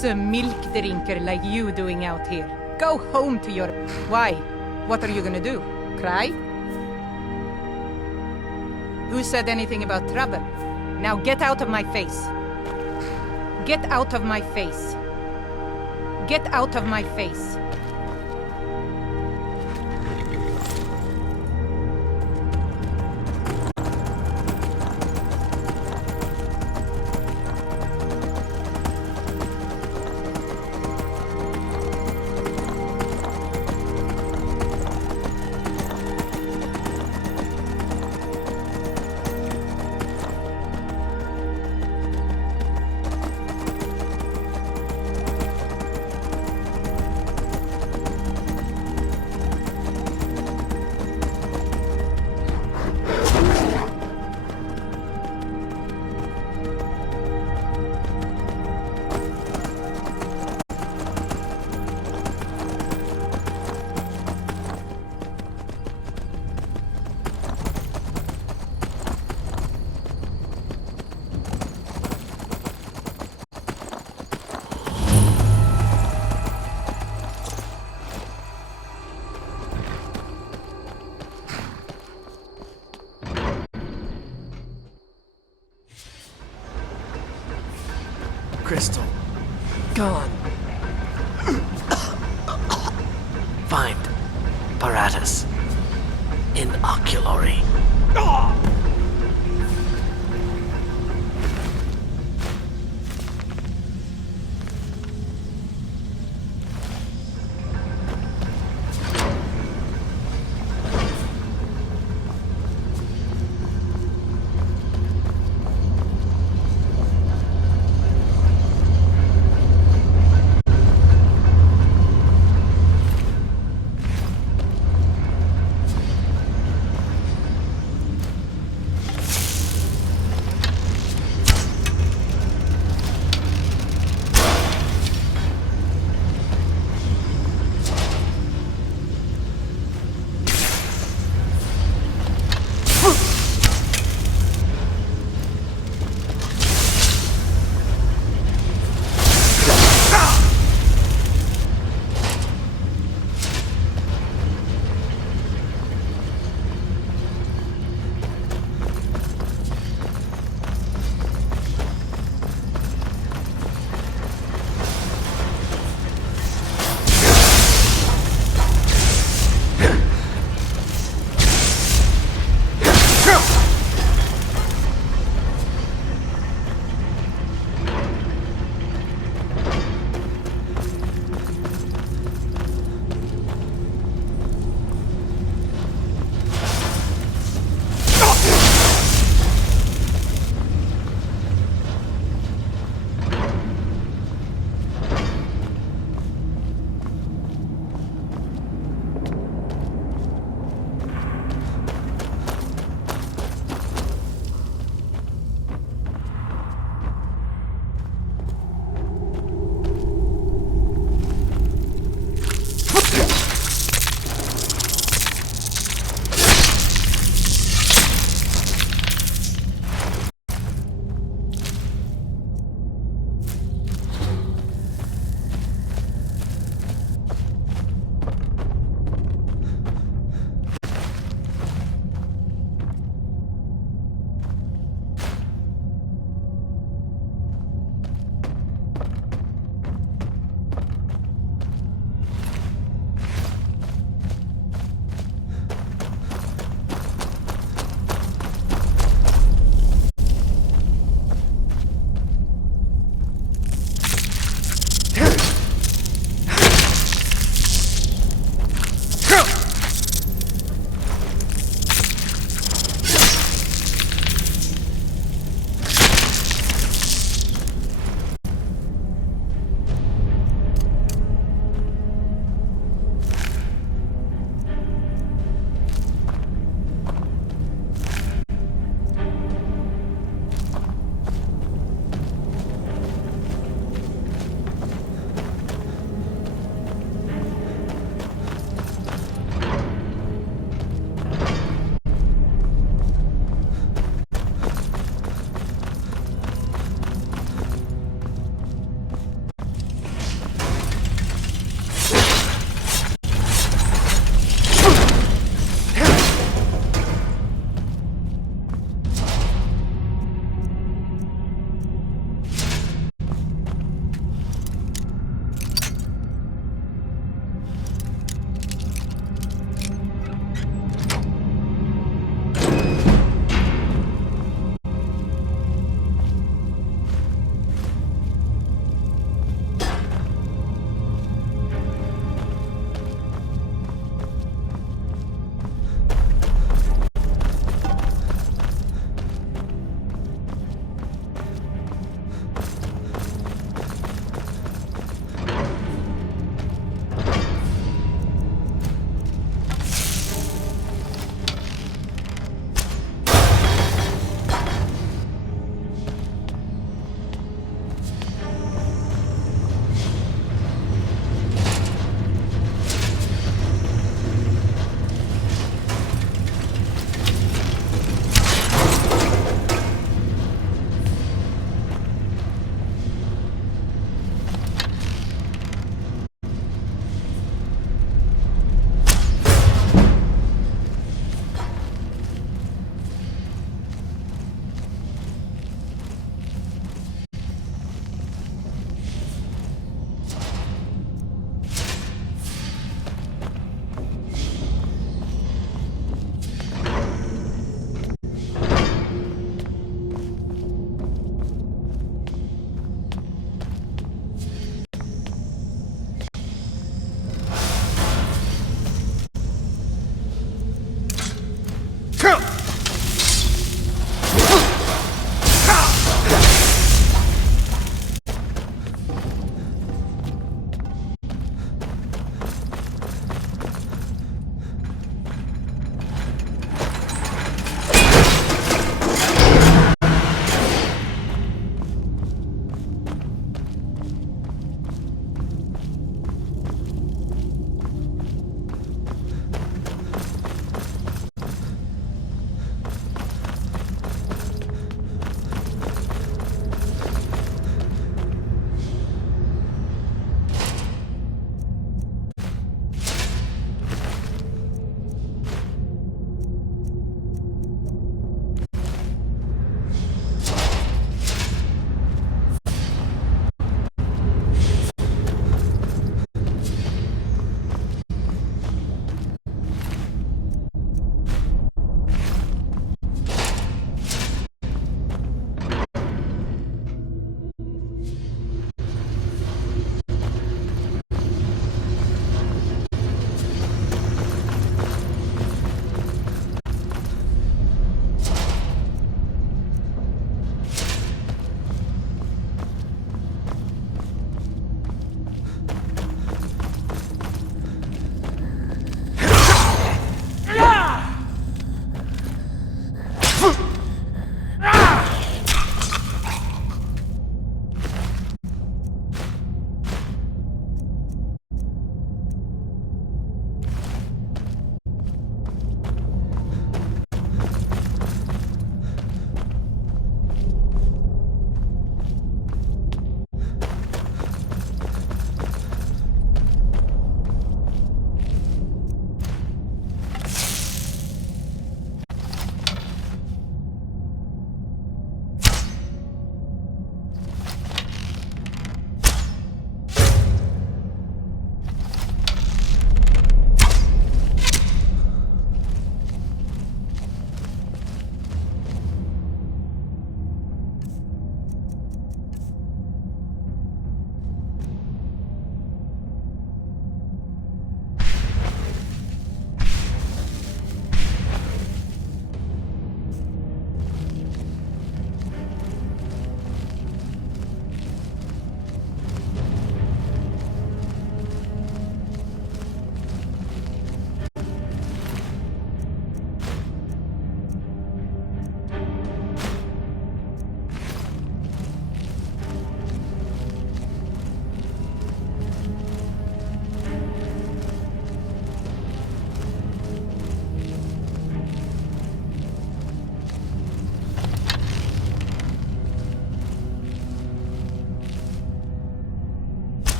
What's a milk drinker like you doing out here? Go home to your... Why? What are you gonna do? Cry? Who said anything about trouble? Now get out of my face. Get out of my face. Get out of my face. Crystal. Gone. Find apparatus. Inoculary.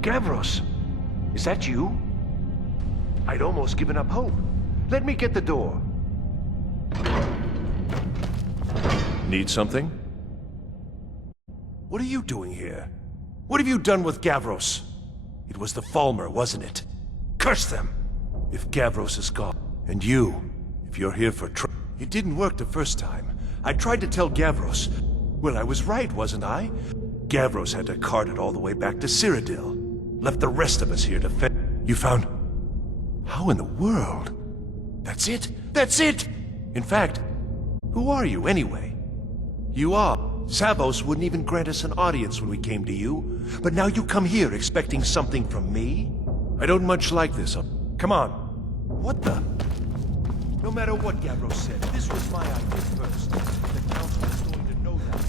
Gavros, is that you? I'd almost given up hope. Let me get the door. Need something? What are you doing here? What have you done with Gavros? It was the Falmer, wasn't it? Curse them! If Gavros is gone, and you, if you're here for it didn't work the first time. I tried to tell Gavros. Well, I was right, wasn't I? Gavros had to cart it all the way back to Cyrodiil. Left the rest of us here to fend. You found... How in the world? That's it? That's it! In fact, who are you anyway? You are. Savos wouldn't even grant us an audience when we came to you. But now you come here expecting something from me? I don't much like this. Come on. What the? No matter what Gavros said, this was my idea first. The council is going to know that.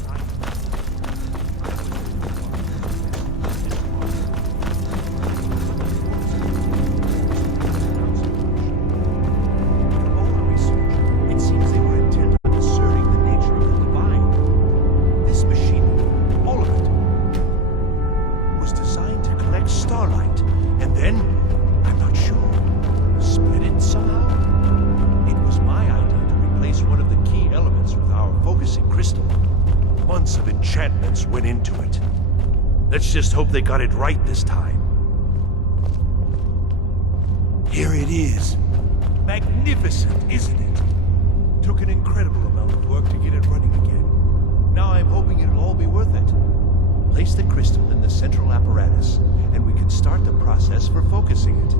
It seems they were intent on asserting the nature of the divine. This machine, all of it, was designed to collect starlight, and then, I'm not sure, split it somehow? It was my idea to replace one of the key elements with our focusing crystal. Months of enchantments went into it. Let's just hope they got it right this time. Here it is. Magnificent, isn't it? Took an incredible amount of work to get it running again. Now I'm hoping it'll all be worth it. Place the crystal in the central apparatus, and we can start the process for focusing it.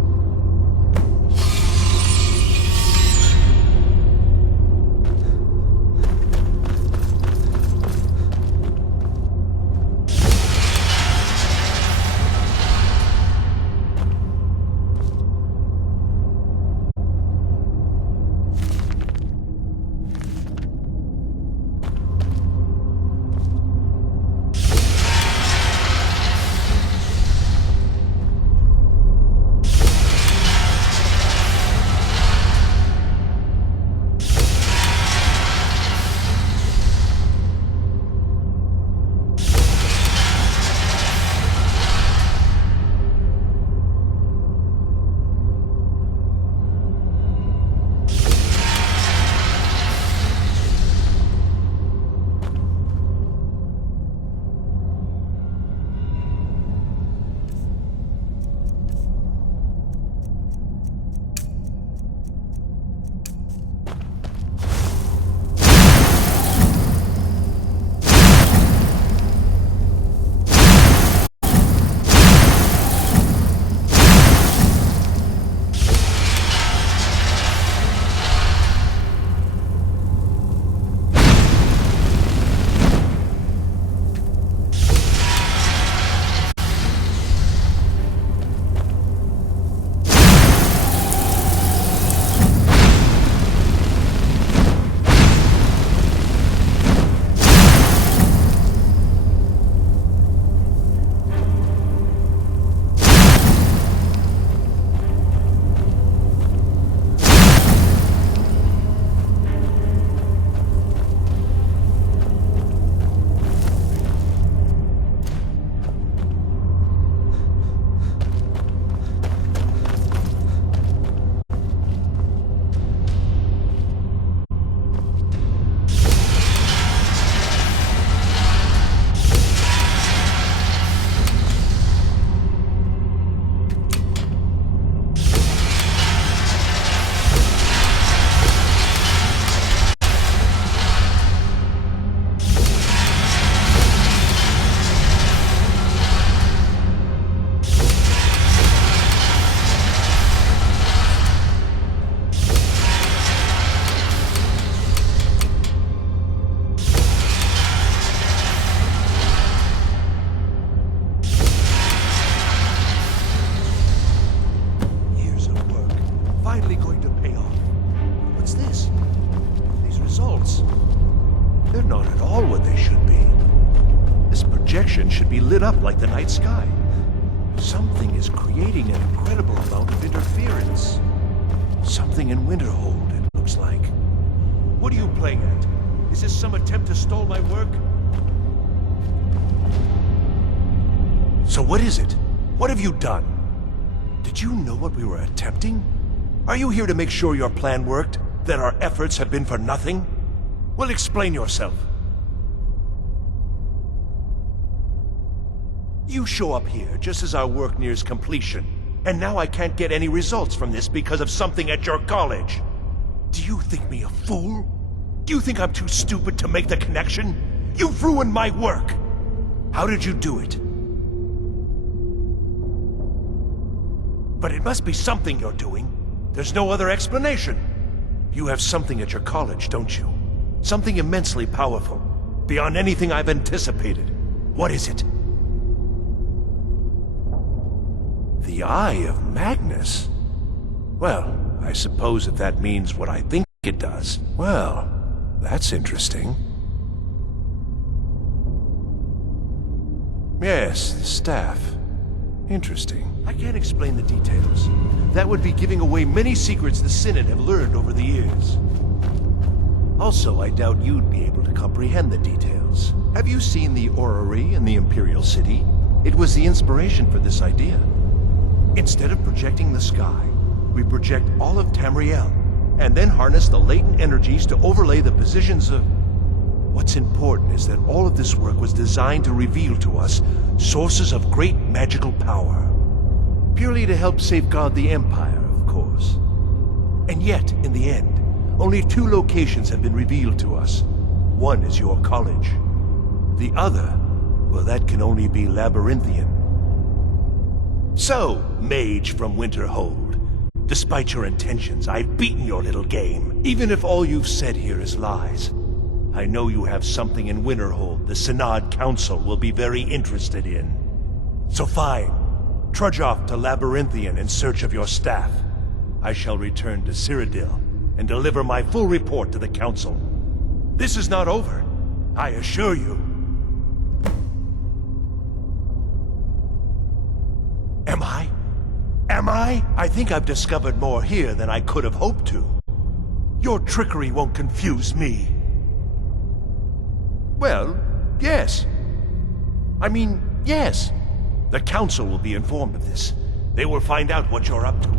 Should be lit up like the night sky. Something is creating an incredible amount of interference. Something in Winterhold, it looks like. What are you playing at? Is this some attempt to stall my work? So what is it? What have you done? Did you know what we were attempting? Are you here to make sure your plan worked? That our efforts have been for nothing? Well, explain yourself. You show up here just as our work nears completion, and now I can't get any results from this because of something at your college. Do you think me a fool? Do you think I'm too stupid to make the connection? You've ruined my work! How did you do it? But it must be something you're doing. There's no other explanation. You have something at your college, don't you? Something immensely powerful, beyond anything I've anticipated. What is it? The Eye of Magnus? Well, I suppose if that means what I think it does, well, that's interesting. Yes, the staff. Interesting. I can't explain the details. That would be giving away many secrets the Synod have learned over the years. Also, I doubt you'd be able to comprehend the details. Have you seen the orrery in the Imperial City? It was the inspiration for this idea. Instead of projecting the sky, we project all of Tamriel, and then harness the latent energies to overlay the positions of... What's important is that all of this work was designed to reveal to us sources of great magical power. Purely to help safeguard the Empire, of course. And yet, in the end, only 2 locations have been revealed to us. One is your college. The other, well, that can only be Labyrinthian. So, mage from Winterhold, despite your intentions, I've beaten your little game, even if all you've said here is lies. I know you have something in Winterhold the Synod Council will be very interested in. So fine, trudge off to Labyrinthian in search of your staff. I shall return to Cyrodiil and deliver my full report to the Council. This is not over, I assure you. Am I? Am I? I think I've discovered more here than I could have hoped to. Your trickery won't confuse me. Well, yes. I mean, yes. The Council will be informed of this. They will find out what you're up to.